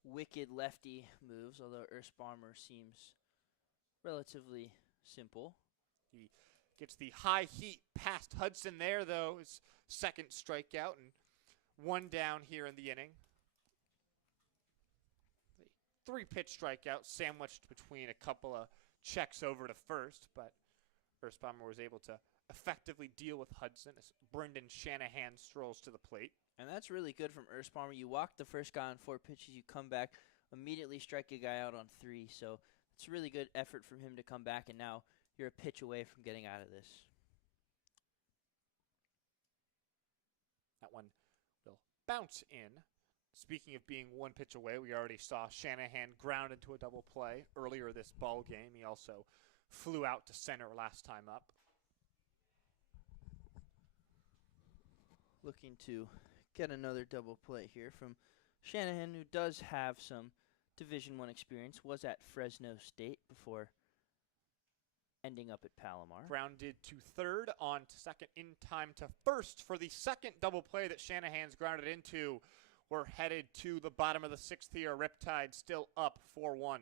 wicked lefty moves, although Earthbomber seems relatively simple. He gets the high heat past Hudson there, though, his second strikeout, and one down here in the inning. The 3-pitch strikeout sandwiched between a couple of checks over to first, but Earthbomber was able to effectively deal with Hudson as Brendan Shanahan strolls to the plate. And that's really good from Earthbomber. You walk the first guy on 4 pitches, you come back, immediately strike a guy out on 3, so it's a really good effort from him to come back, and now you're a pitch away from getting out of this. That one will bounce in. Speaking of being 1 pitch away, we already saw Shanahan ground into a double play earlier this ball game. He also flew out to center last time up. Looking to get another double play here from Shanahan, who does have some Division I experience, was at Fresno State before ending up at Palomar. Grounded to third, on to second, in time to first for the second double play that Shanahan's grounded into. We're headed to the bottom of the 6th here. Riptide still up 4-1.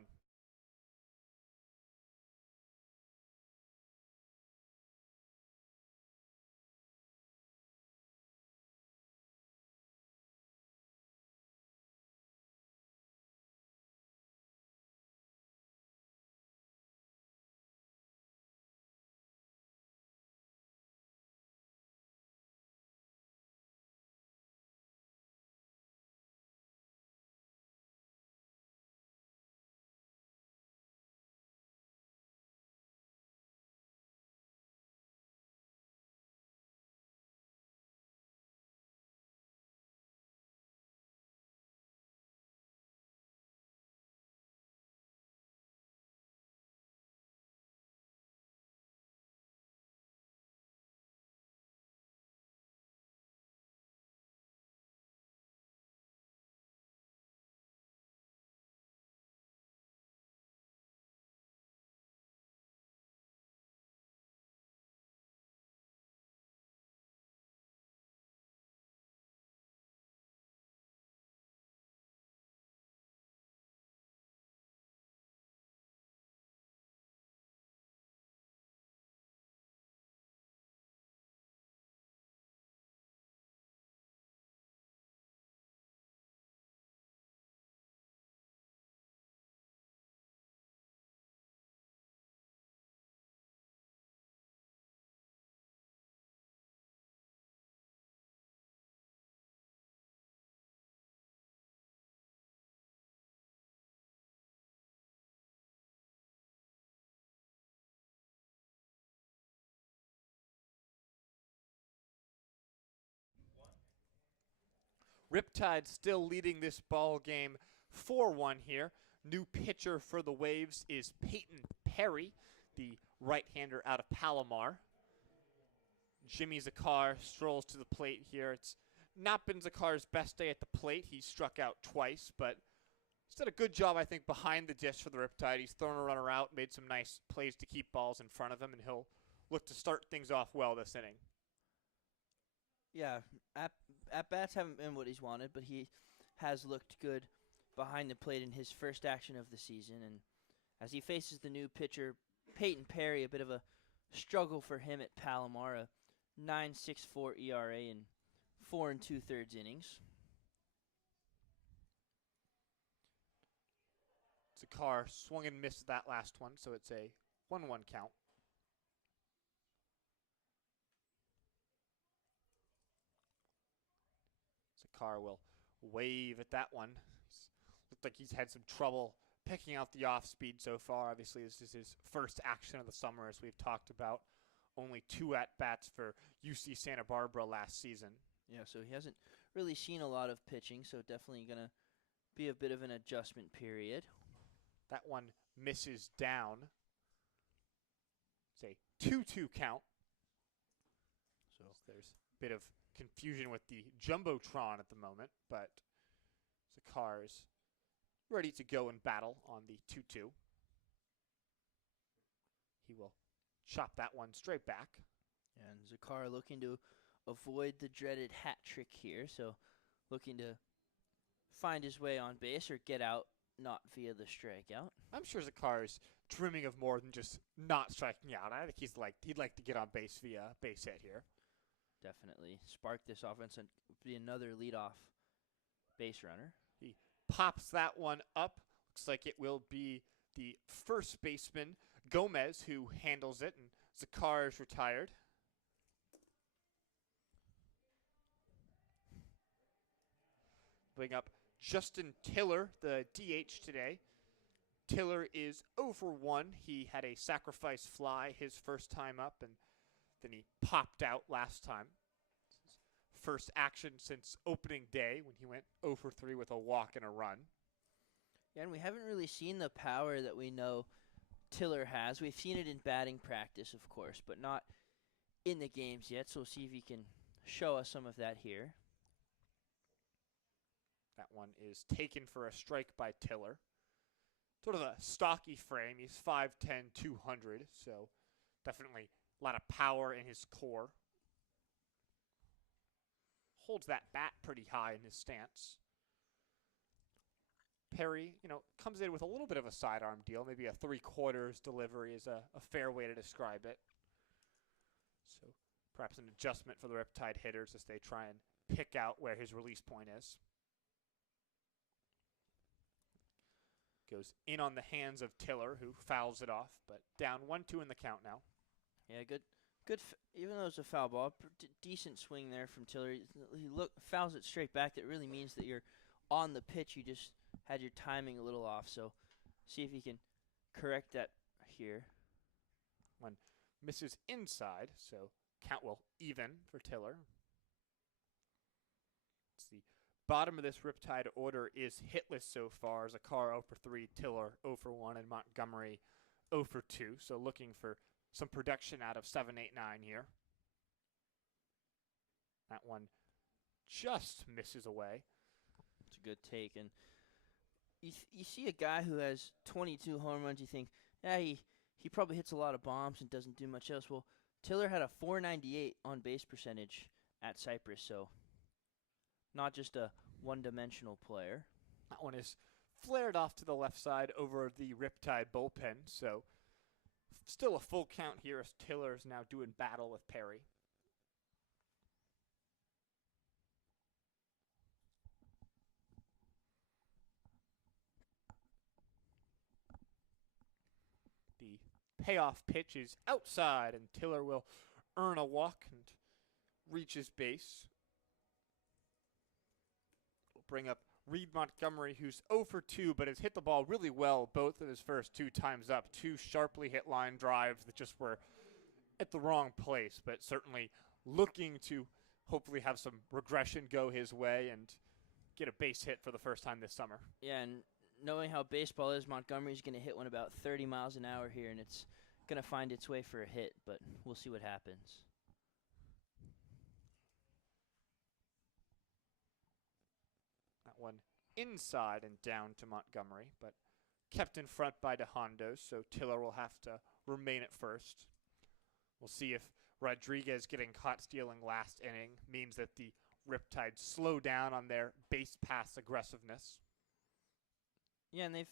Riptide still leading this ball game 4-1 here. New pitcher for the Waves is Peyton Perry, the right-hander out of Palomar. Jimmy Zakar strolls to the plate here. It's not been Zakar's best day at the plate. He's struck out twice, but he's done a good job, I think, behind the dish for the Riptide. He's thrown a runner out, made some nice plays to keep balls in front of him, and he'll look to start things off well this inning. Yeah, at-bats haven't been what he's wanted, but he has looked good behind the plate in his first action of the season. And as he faces the new pitcher, Peyton Perry, a bit of a struggle for him at Palomar, a 9.64 ERA in 4 2/3 innings. Zakar swung and missed that last one, so it's a 1-1 count. Zakar will wave at that one. Looked like he's had some trouble picking out the off speed so far. Obviously, this is his first action of the summer, as we've talked about. Only 2 at-bats for UC Santa Barbara last season. Yeah, so he hasn't really seen a lot of pitching, so definitely going to be a bit of an adjustment period. That one misses down. 2-2 count. So there's a bit of confusion with the Jumbotron at the moment, but Zakar is ready to go in battle on the 2-2. He will chop that one straight back. And Zakar looking to avoid the dreaded hat trick here, so looking to find his way on base or get out, not via the strikeout. I'm sure Zakar's dreaming of more than just not striking out. I think he'd like to get on base via base hit here. Definitely spark this offense and be another leadoff base runner. He pops that one up. Looks like it will be the first baseman, Gomez, who handles it, and Zakar is retired. Bring up Justin Tiller, the DH today. Tiller is 0 for 1. He had a sacrifice fly his first time up, and then he popped out last time. His first action since opening day when he went 0 for 3 with a walk and a run. Yeah, and we haven't really seen the power that we know Tiller has. We've seen it in batting practice, of course, but not in the games yet, so we'll see if he can show us some of that here. That one is taken for a strike by Tiller. Sort of a stocky frame. He's 5'10", 200, so definitely a lot of power in his core. Holds that bat pretty high in his stance. Perry, comes in with a little bit of a sidearm deal. Maybe a 3/4 delivery is a fair way to describe it. So perhaps an adjustment for the Riptide hitters as they try and pick out where his release point is. Goes in on the hands of Tiller, who fouls it off, but down 1-2 in the count now. Yeah, good. Even though it's a foul ball, decent swing there from Tiller. He fouls it straight back. That really means that you're on the pitch. You just had your timing a little off. So see if he can correct that here. One misses inside, so count will even for Tiller. It's the bottom of this Riptide order is hitless so far. Zakar 0 for 3, Tiller 0 for 1, and Montgomery 0 for 2. So looking for some production out of 7, 8, 9 here. That one just misses away. It's a good take. And you see a guy who has 22 home runs, you think, yeah, he probably hits a lot of bombs and doesn't do much else. Well, Tiller had a .498 on base percentage at Cypress, so not just a one-dimensional player. That one is flared off to the left side over the Riptide bullpen, so still a full count here as Tiller is now doing battle with Perry. The payoff pitch is outside, and Tiller will earn a walk and reach his base. We'll bring up Reed Montgomery, who's 0 for 2, but has hit the ball really well both of his first 2 times up. 2 sharply hit line drives that just were at the wrong place, but certainly looking to hopefully have some regression go his way and get a base hit for the first time this summer. Yeah, and knowing how baseball is, Montgomery's going to hit one about 30 miles an hour here, and it's going to find its way for a hit, but we'll see what happens. One inside and down to Montgomery, but kept in front by DeHondo, so Tiller will have to remain at first. We'll see if Rodriguez getting caught stealing last inning means that the Riptide slow down on their base pass aggressiveness. Yeah, and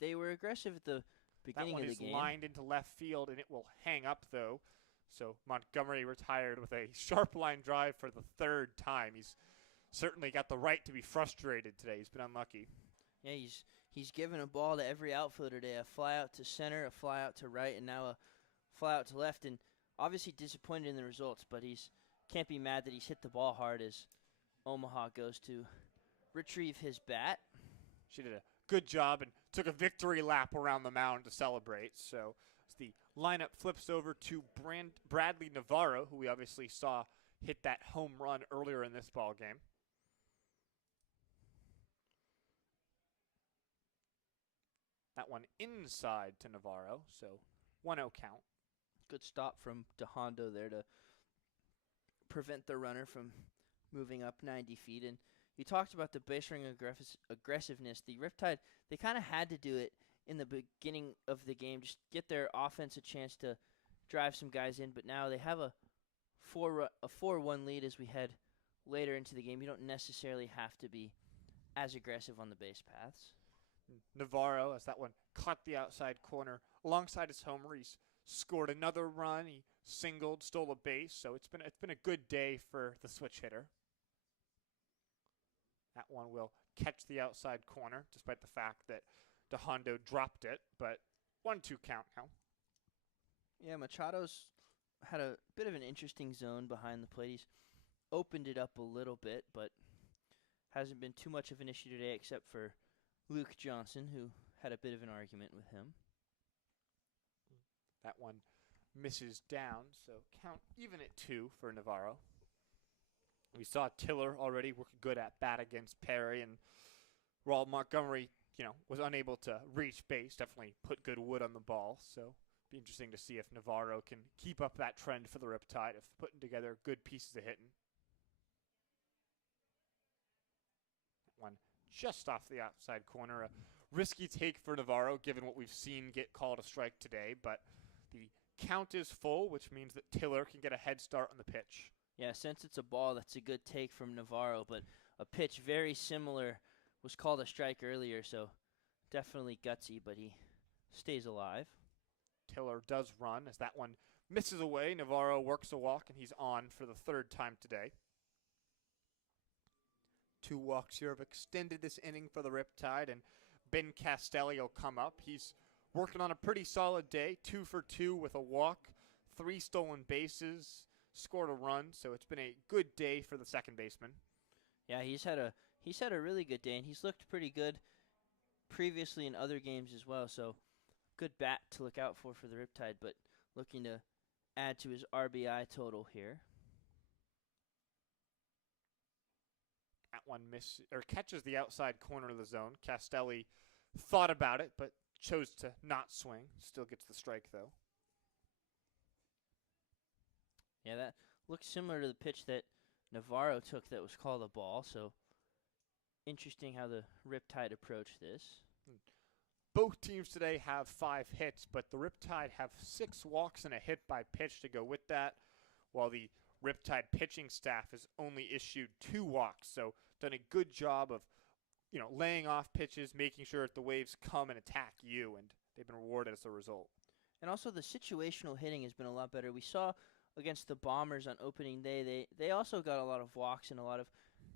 they were aggressive at the beginning of the game. That one is lined into left field, and it will hang up, though. So Montgomery retired with a sharp line drive for the 3rd time. He's certainly got the right to be frustrated today. He's been unlucky. Yeah, he's given a ball to every outfielder today. A fly out to center, a fly out to right, and now a fly out to left. And obviously disappointed in the results, but can't be mad that he's hit the ball hard as Omaha goes to retrieve his bat. She did a good job and took a victory lap around the mound to celebrate. So as the lineup flips over to Bradley Navarro, who we obviously saw hit that home run earlier in this ball game. That one inside to Navarro, so 1-0 count. Good stop from DeHondo there to prevent the runner from moving up 90 feet. And you talked about the base ring aggressiveness. The Riptide, they kind of had to do it in the beginning of the game, just get their offense a chance to drive some guys in. But now they have a 4-1 lead as we head later into the game. You don't necessarily have to be as aggressive on the base paths. Navarro, as that one caught the outside corner alongside his homer, he's scored another run. He singled, stole a base, so it's been a good day for the switch hitter. That one will catch the outside corner, despite the fact that DeHondo dropped it, but 1-2 count now. Yeah, Machado's had a bit of an interesting zone behind the plate. He's opened it up a little bit, but hasn't been too much of an issue today except for Luke Johnson, who had a bit of an argument with him. That one misses down, so count even at 2 for Navarro. We saw Tiller already working good at bat against Perry, and while Montgomery, was unable to reach base, definitely put good wood on the ball, so be interesting to see if Navarro can keep up that trend for the Riptide of putting together good pieces of hitting. One just off the outside corner. A risky take for Navarro, given what we've seen get called a strike today, but the count is full, which means that Tiller can get a head start on the pitch. Yeah, since it's a ball, that's a good take from Navarro, but a pitch very similar was called a strike earlier, so definitely gutsy, but he stays alive. Tiller does run as that one misses away. Navarro works a walk, and he's on for the 3rd time today. 2 walks here have extended this inning for the Riptide, and Ben Castelli will come up. He's working on a pretty solid day, 2 for 2 with a walk, 3 stolen bases, scored a run, so it's been a good day for the second baseman. Yeah, he's had a really good day, and he's looked pretty good previously in other games as well, so good bat to look out for the Riptide, but looking to add to his RBI total here. That one catches the outside corner of the zone. Castelli thought about it, but chose to not swing. Still gets the strike, though. Yeah, that looks similar to the pitch that Navarro took that was called a ball, so interesting how the Riptide approached this. Both teams today have 5 hits, but the Riptide have 6 walks and a hit by pitch to go with that, while the Riptide pitching staff has only issued 2 walks, so done a good job of, laying off pitches, making sure that the Waves come and attack you, and they've been rewarded as a result. And also the situational hitting has been a lot better. We saw against the Bombers on opening day, they also got a lot of walks and a lot of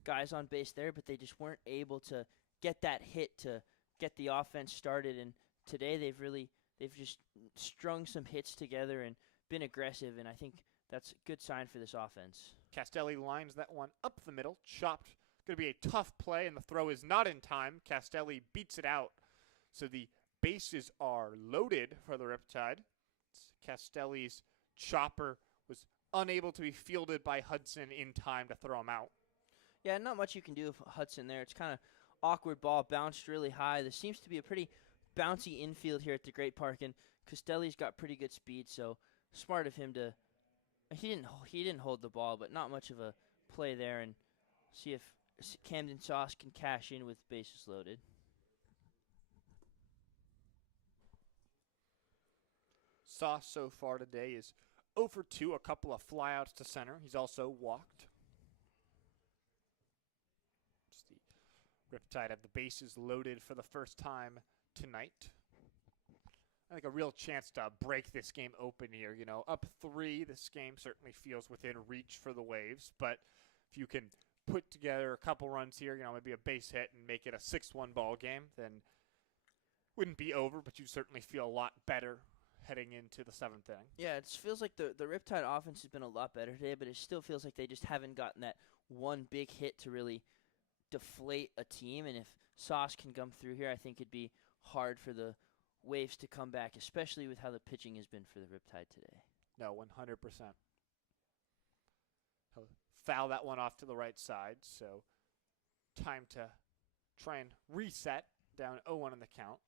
guys on base there, but they just weren't able to get that hit to get the offense started. And today they've just strung some hits together and been aggressive, and I think that's a good sign for this offense. Castelli lines that one up the middle, chopped. Going to be a tough play, and the throw is not in time. Castelli beats it out, so the bases are loaded for the Riptide. Castelli's chopper was unable to be fielded by Hudson in time to throw him out. Yeah, not much you can do with Hudson there. It's kind of awkward ball, bounced really high. There seems to be a pretty bouncy infield here at the Great Park, and Castelli's got pretty good speed, so smart of him to. He didn't hold the ball, but not much of a play there, and see if Camden Sauce can cash in with bases loaded. Sauce so far today is 0 for 2, a couple of flyouts to center. He's also walked. The Riptide have the bases loaded for the first time tonight. I think a real chance to break this game open here. Up 3, this game certainly feels within reach for the Waves. But if you can put together a couple runs here, maybe a base hit and make it a 6-1 ball game, then wouldn't be over, but you'd certainly feel a lot better heading into the 7th inning. Yeah, it feels like the Riptide offense has been a lot better today, but it still feels like they just haven't gotten that one big hit to really deflate a team. And if Sauce can come through here, I think it'd be hard for the Waves to come back, especially with how the pitching has been for the Riptide today. No, 100%. Foul that one off to the right side, so time to try and reset, down 0-1 in the count.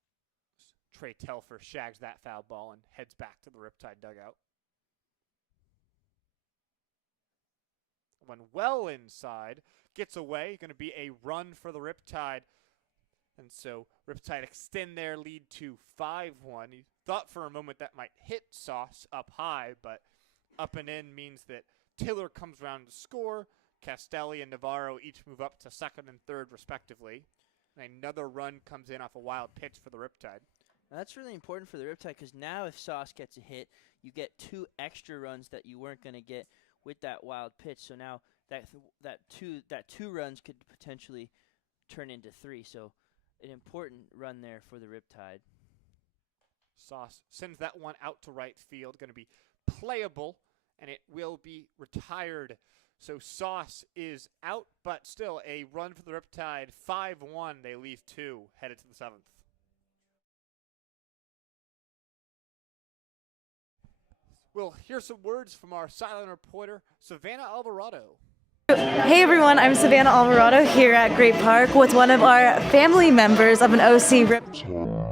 Trey Telfer shags that foul ball and heads back to the Riptide dugout. one well inside. Gets away. Going to be a run for the Riptide. And so Riptide extend their lead to 5-1. You thought for a moment that might hit Sauce up high, but up and in means that Tiller comes around to score. Castelli and Navarro each move up to second and third, respectively. And another run comes in off a wild pitch for the Riptide. Now, that's really important for the Riptide because now if Sauce gets a hit, you get 2 extra runs that you weren't going to get with that wild pitch. So now that two runs could potentially turn into 3. So an important run there for the Riptide. Sauce sends that one out to right field. Going to be playable, and it will be retired. So Sauce is out, but still a run for the Riptide. 5-1. They leave 2, headed to the 7th. We'll hear some words from our sideline reporter, Savannah Alvarado. Hey everyone, I'm Savannah Alvarado here at Great Park with one of our family members of an OC Riptide.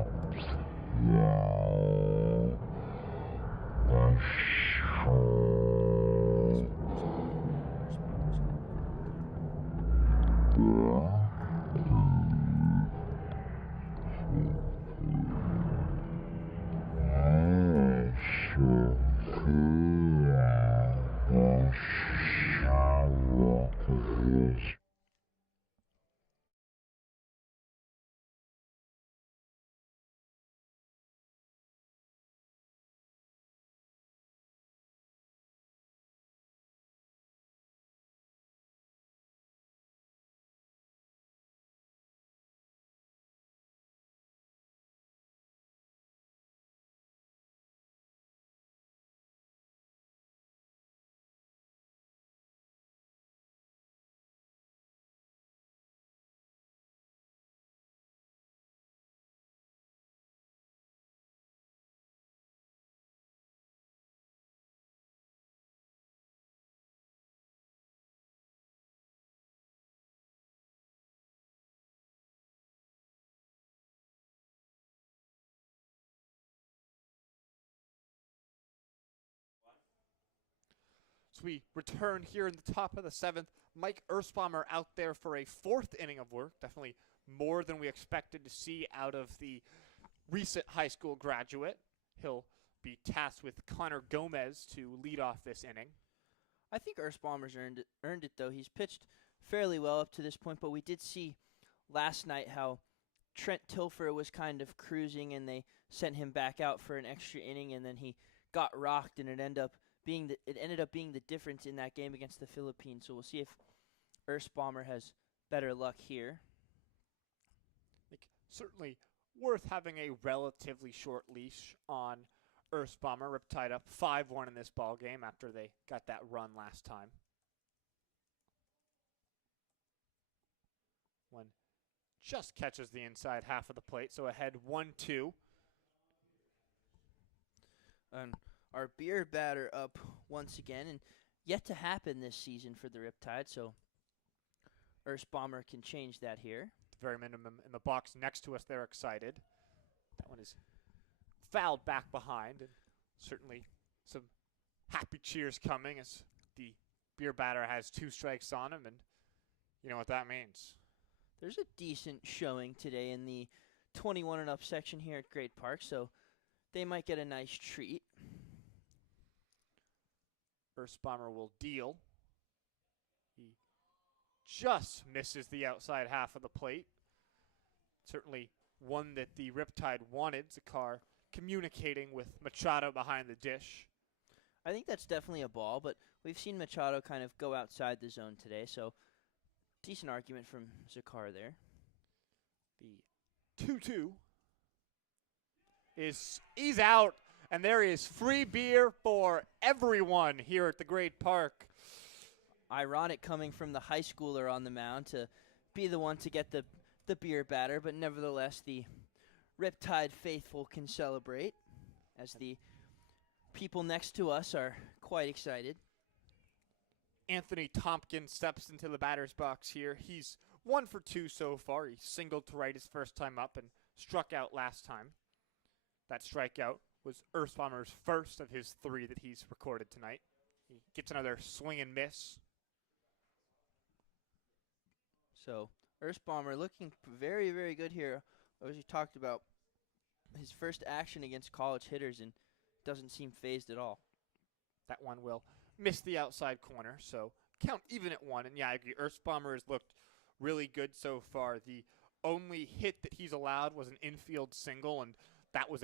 So we return here in the top of the 7th. Mike Ersbommer out there for a 4th inning of work. Definitely more than we expected to see out of the recent high school graduate. He'll be tasked with Connor Gomez to lead off this inning. I think Ersbommer's earned it, though. He's pitched fairly well up to this point, but we did see last night how Trent Tilfer was kind of cruising, and they sent him back out for an extra inning, and then he got rocked, and it ended up being the difference in that game against the Philippines. So we'll see if Ersbommer has better luck here. Certainly worth having a relatively short leash on Ersbommer. Riptide up 5-1 in this ball game after they got that run last time. One just catches the inside half of the plate, so ahead 1-2. Our beer batter up once again, and yet to happen this season for the Riptide, so Ersbommer can change that here. The very minimum in the box next to us, they're excited. That one is fouled back behind, and certainly some happy cheers coming as the beer batter has 2 strikes on him, and you know what that means. There's a decent showing today in the 21 and up section here at Great Park, so they might get a nice treat. Ersbommer will deal. He just misses the outside half of the plate. Certainly one that the Riptide wanted. Zakar communicating with Machado behind the dish. I think that's definitely a ball, but we've seen Machado kind of go outside the zone today, so decent argument from Zakar there. The 2-2 he's out, and there is free beer for everyone here at the Great Park. Ironic coming from the high schooler on the mound to be the one to get the beer batter, but nevertheless the Riptide faithful can celebrate as the people next to us are quite excited. Anthony Tompkins steps into the batter's box here. He's 1 for 2 so far. He singled to right his first time up and struck out last time. That strikeout was Ersbommer's first of his 3 that he's recorded tonight. He gets another swing and miss. So Earthbomber looking very, very good here. As you talked about, his first action against college hitters and doesn't seem phased at all. That one will miss the outside corner, so count even at 1. And yeah, I agree. Earthbomber has looked really good so far. The only hit that he's allowed was an infield single, and that was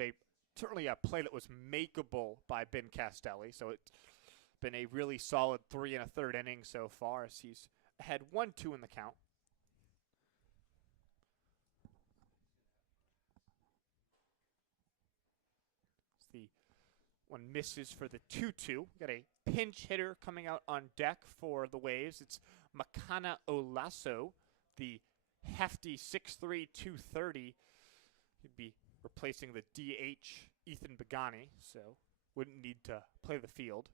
certainly a play that was makeable by Ben Castelli. So it's been a really solid 3 1/3 inning so far as he's ahead 1-2 in the count. The one misses for the 2-2. Got a pinch hitter coming out on deck for the Waves. It's Makana Olaso, the hefty 6'3", 230. He'd be replacing the DH Ethan Begani, so wouldn't need to play the field.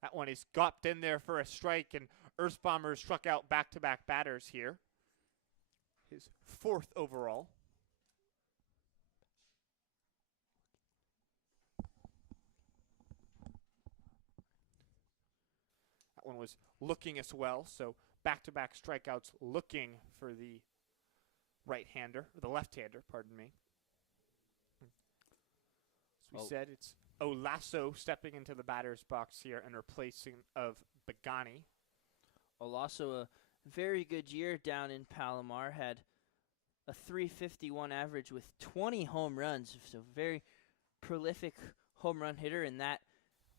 That one is gopped in there for a strike, and Earthbomber struck out back-to-back batters here. His 4th overall. That one was looking as well, so back-to-back strikeouts looking for the right-hander, or the left-hander, pardon me. As we said, it's Olaso stepping into the batter's box here and replacing of Begani. Olaso, a very good year down in Palomar, had a .351 average with 20 home runs, so very prolific home run hitter, and that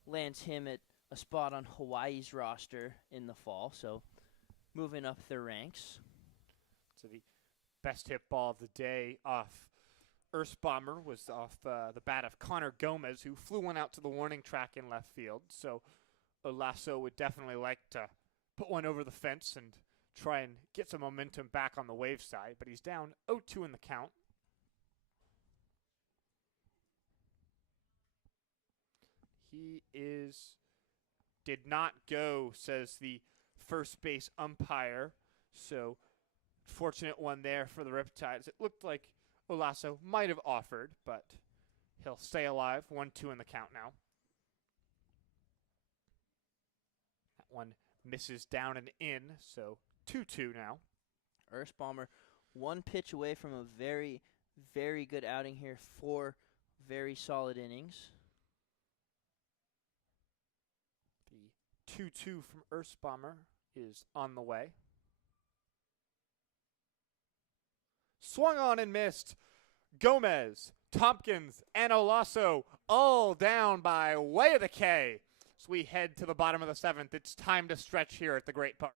lands him at a spot on Hawaii's roster in the fall, so moving up their ranks. So the best hit ball of the day off Earthbomber was off the bat of Connor Gomez, who flew one out to the warning track in left field. So Olaso would definitely like to put one over the fence and try and get some momentum back on the Wave side, but he's down 0-2 in the count. He did not go, says the first base umpire. So fortunate one there for the Riptides. It looked like Olaso might have offered, but he'll stay alive. 1-2 in the count now. That one misses down and in, so 2-2 now. Earthbomber, one pitch away from a very, very good outing here. 4 very solid innings. The 2-2 from Earthbomber is on the way. Swung on and missed. Gomez, Tompkins, and Olaso all down by way of the K. As we head to the bottom of the 7th, it's time to stretch here at the Great Park.